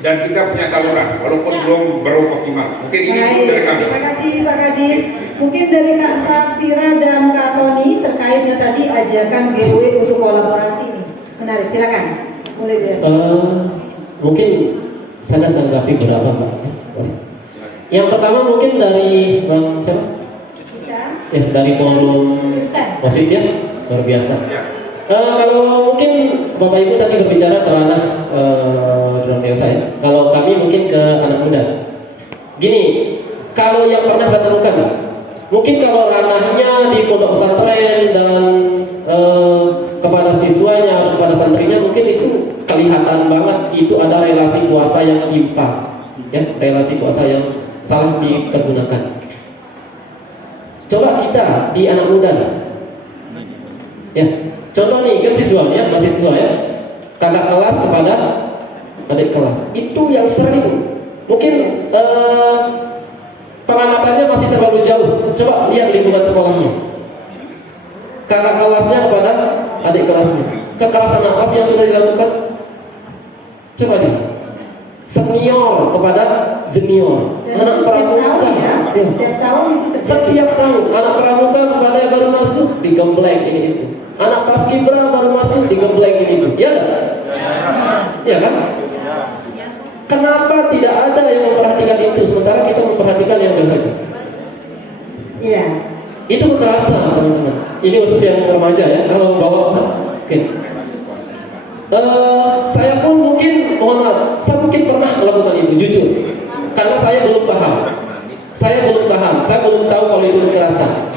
Dan kita punya saluran, walaupun belum beroptimal. Mungkin ini dari kami. Terima kasih Pak Kadis. Mungkin dari Kak Safira dan Kak Tony terkaitnya tadi ajakan GWI untuk kolaborasi ini. Menarik, silakan. Mulai dari mungkin saya tanggapi berapa Pak. Yang pertama mungkin dari Bang siapa? Ya, dari forum posisi ya, luar biasa. Kalau mungkin Bapak Ibu tadi berbicara ke ranah dalam saya, kalau kami mungkin ke anak muda. Gini, kalau yang pernah saya temukan, mungkin kalau ranahnya di pondok pesantren dan kepada siswanya, kepada santrinya, mungkin itu kelihatan banget itu ada relasi kuasa yang timpang, ya, relasi kuasa yang salah dipergunakan. Coba kita di anak muda, ya. Contoh nih, kan siswa ya, mahasiswa ya, kakak kelas kepada adik kelas, itu yang sering mungkin pengamatannya masih terlalu jauh. Coba lihat lingkungan sekolahnya, kakak kelasnya kepada adik kelasnya, kekerasan apa sih yang sudah dilakukan? Coba lihat, senior kepada junior, anak pramuka ya, setiap tahun itu terjadi. Setiap tahun anak pramuka kepada yang baru masuk digembleng ini itu. Anak paskibra baru masuk digembleng ini itu. Ya kan? Ya kan? Kenapa tidak ada yang memperhatikan itu sementara kita memperhatikan yang remaja? Iya. Itu kekerasan, teman-teman. Ini khusus yang remaja ya. Kalau bawa oke. Saya pun mungkin, mohon maaf, saya mungkin pernah melakukan itu, jujur. Karena saya belum paham. Saya belum tahu kalau itu kekerasan.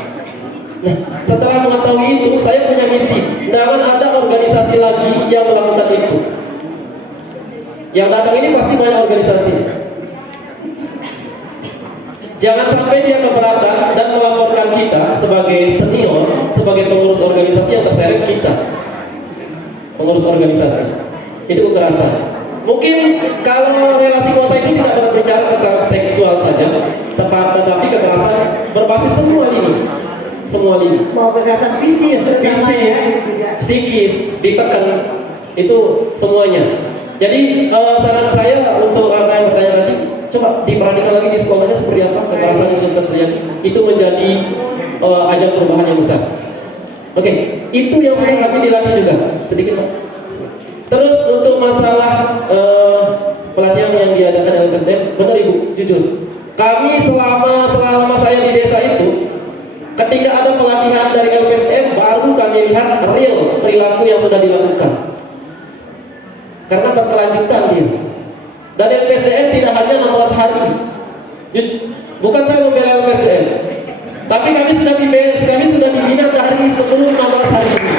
Nah, setelah mengetahui itu, saya punya misi. Jangan ada organisasi lagi yang melakukan itu. Yang datang ini pasti banyak organisasi. Jangan sampai dia keberatan dan melaporkan kita sebagai senior, sebagai pengurus organisasi yang terseret kita. Pengurus organisasi. Itu kekerasan. Mungkin kalau relasi kuasa itu tidak berbicara tentang seksual saja, tetapi kekerasan berbasis semua lini. Semua lini. Mau kekerasan fisik, terutama ya, itu juga. Psikis, ditekan, itu semuanya. Jadi saran saya untuk apa yang bertanya tadi, coba diperhatikan lagi di sekolahnya seperti apa kekerasan yang sudah terjadi. Itu menjadi ajang perubahan yang besar. Oke, itu yang sudah kami dilatih juga sedikit Pak. Terus untuk masalah pelatihan yang diadakan oleh LPSDM, benar Ibu, jujur. Kami selama saya di desa itu, ketika ada pelatihan dari LPSDM, baru kami lihat real perilaku yang sudah dilakukan. Karena berkelanjutan dia. Dan LPSDM tidak hanya 16 hari. Bukan saya membela LPSDM, tapi kami sudah dibina dari sebelum 16 hari ini.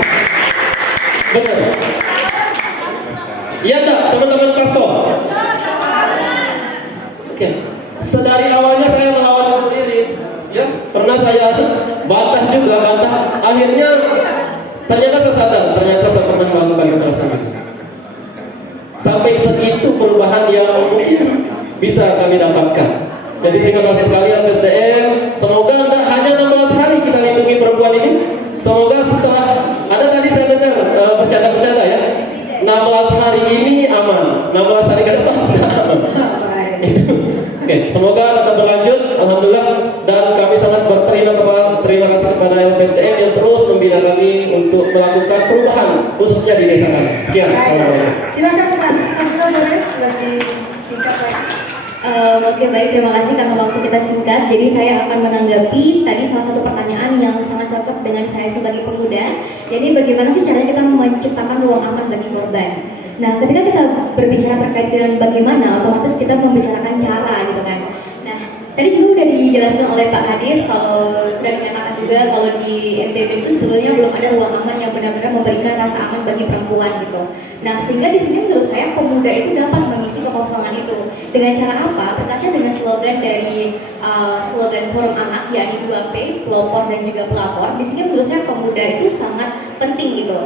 Benar. Iya enggak, teman-teman pastor? Oke. Sedari awalnya saya melawan bunuh diri, ya. Pernah Karena saya bantah juga, akhirnya ternyata saya sadar, ternyata saya pernah melakukan kekerasan. Sampai segitu perubahan yang mungkin bisa kami dapatkan. Jadi terima kasih sekalian PSDM. Semoga tidak hanya 16 hari kita lindungi perempuan ini. Semoga setelah ada tadi saya dengar bercanda-bercanda ya. 16 hari ini aman, 16 hari ke depan aman. Oke, semoga tetap berlanjut. Alhamdulillah, dan kami sangat terima kasih kepada LPSDM yang terus membina kami untuk melakukan perubahan khususnya di desa kami. Sekian. Assalamualaikum. Silakan Pak, Safira boleh lebih singkat lagi. Oke, baik, terima kasih karena waktu kita singkat. Jadi saya akan menanggapi tadi salah satu pertanyaan yang sangat cocok dengan saya sebagai pemuda. Jadi bagaimana sih caranya kita menciptakan ruang aman bagi korban? Nah, ketika kita berbicara terkait dengan bagaimana, otomatis kita membicarakan cara gitu kan. Nah, tadi juga udah dijelaskan oleh Pak Hadis, kalau sudah dinyatakan juga kalau di NTB itu sebetulnya belum ada ruang aman yang benar-benar memberikan rasa aman bagi perempuan gitu. Nah, sehingga di sini menurut saya pemuda itu dapat mengisi kekosongan itu. Dengan cara apa? Berkaca dengan slogan dari slogan Forum Anak, yakni 2P, pelopor dan juga pelapor. Di sini menurut saya pemuda itu sangat penting gitu.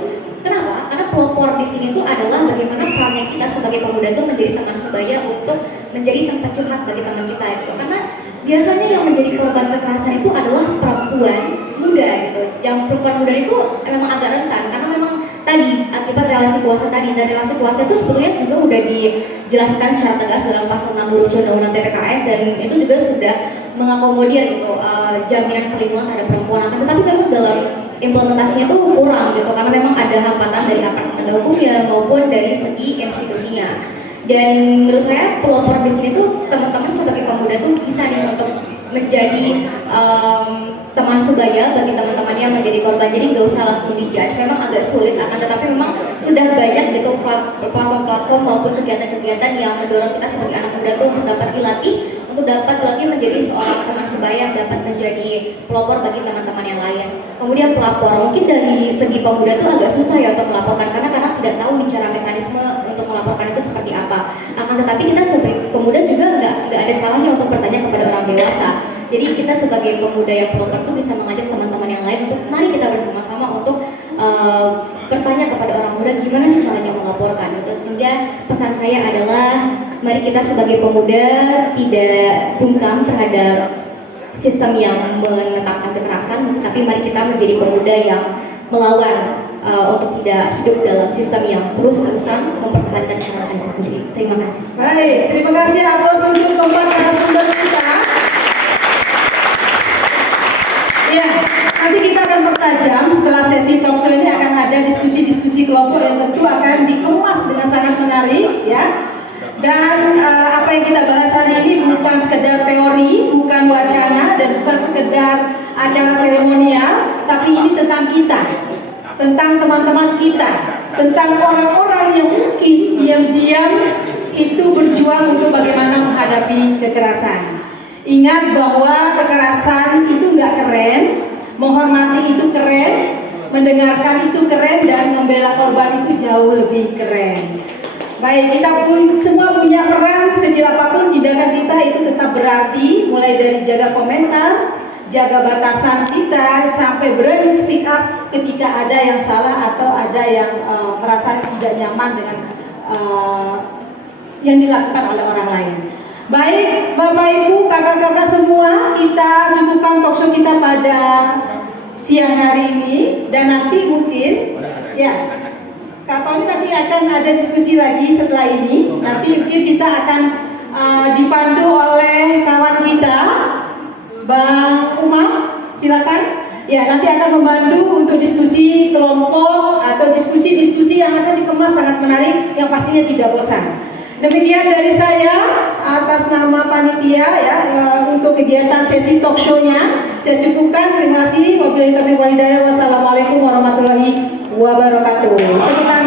Kenapa? Karena pelopor di sini itu adalah bagaimana perannya kita sebagai pemuda itu menjadi teman sebaya untuk menjadi tempat curhat bagi teman kita gitu. Karena biasanya yang menjadi korban kekerasan itu adalah perempuan muda gitu. Yang perempuan muda itu memang agak rentan karena memang tadi akibat relasi kuasa tadi, dan relasi kuasa itu sebetulnya juga udah dijelaskan secara tegas dalam pasal 6 huruf C Undang-Undang TPKS, dan itu juga sudah mengakomodir gitu jaminan perlindungan terhadap perempuan. Tetapi memang dalam implementasinya itu kurang gitu karena memang ada hambatan dari aparat penegak hukumnya maupun dari segi institusinya. Dan menurut saya pelopor di sini tuh teman-teman sebagai pemuda tuh bisa nih untuk menjadi teman sebaya bagi teman-teman yang menjadi korban. Jadi nggak usah langsung dijudge, memang agak sulit, akan tetapi memang sudah banyak gitu platform-platform maupun kegiatan-kegiatan yang mendorong kita sebagai anak muda tuh untuk dapat dilatih, untuk dapat lagi menjadi seorang teman sebaya, dapat menjadi pelopor bagi teman-teman yang lain. Kemudian pelapor, mungkin dari segi pemuda tuh agak susah ya untuk melaporkan karena tidak tahu bicara mekanisme untuk melaporkan itu seperti apa. Akan tetapi kita sebagai pemuda juga nggak ada salahnya untuk bertanya kepada orang dewasa. Jadi kita sebagai pemuda yang pelopor itu bisa mengajak teman-teman yang lain untuk mari kita bersama-sama untuk bertanya kepada orang muda gimana sih caranya melaporkan itu. Sehingga pesan saya adalah mari kita sebagai pemuda tidak bungkam terhadap sistem yang menetapkan kekerasan, tapi mari kita menjadi pemuda yang melawan untuk tidak hidup dalam sistem yang terus-terusan mempertahankan kekerasan itu sendiri. Terima kasih. Baik, terima kasih atas untuk keempat narasumber kita. Ya, nanti kita akan pertajam setelah sesi talk show ini akan ada diskusi-diskusi kelompok yang tentu akan dikemas dengan sangat menarik ya. Dan apa yang kita bahas hari ini bukan sekedar teori, bukan wacana, dan bukan sekedar acara seremonial, tapi ini tentang kita, tentang teman-teman kita, tentang orang-orang yang mungkin diam-diam itu berjuang untuk bagaimana menghadapi kekerasan. Ingat bahwa kekerasan itu nggak keren, menghormati itu keren, mendengarkan itu keren, dan membela korban itu jauh lebih keren. Baik, kita pun semua punya peran sekecil apapun tindakan kita itu tetap berarti, mulai dari jaga komentar, jaga batasan kita, sampai berani speak up ketika ada yang salah atau ada yang merasa tidak nyaman dengan yang dilakukan oleh orang lain. Baik, Bapak Ibu, kakak-kakak semua, kita cukupkan talk show kita pada siang hari ini, dan nanti mungkin ya Kak Tony nanti akan ada diskusi lagi setelah ini. Nanti mungkin kita akan dipandu oleh kawan kita, Bang Umar, silakan. Ya, nanti akan membantu untuk diskusi kelompok atau diskusi-diskusi yang akan dikemas sangat menarik, yang pastinya tidak bosan. Demikian dari saya atas nama panitia ya untuk kegiatan sesi talk show-nya. Saya cukupkan. Terima kasih. Wabillahi taufiq wal hidayah. Wassalamualaikum warahmatullahi wabarakatuh. Tepuk tangan.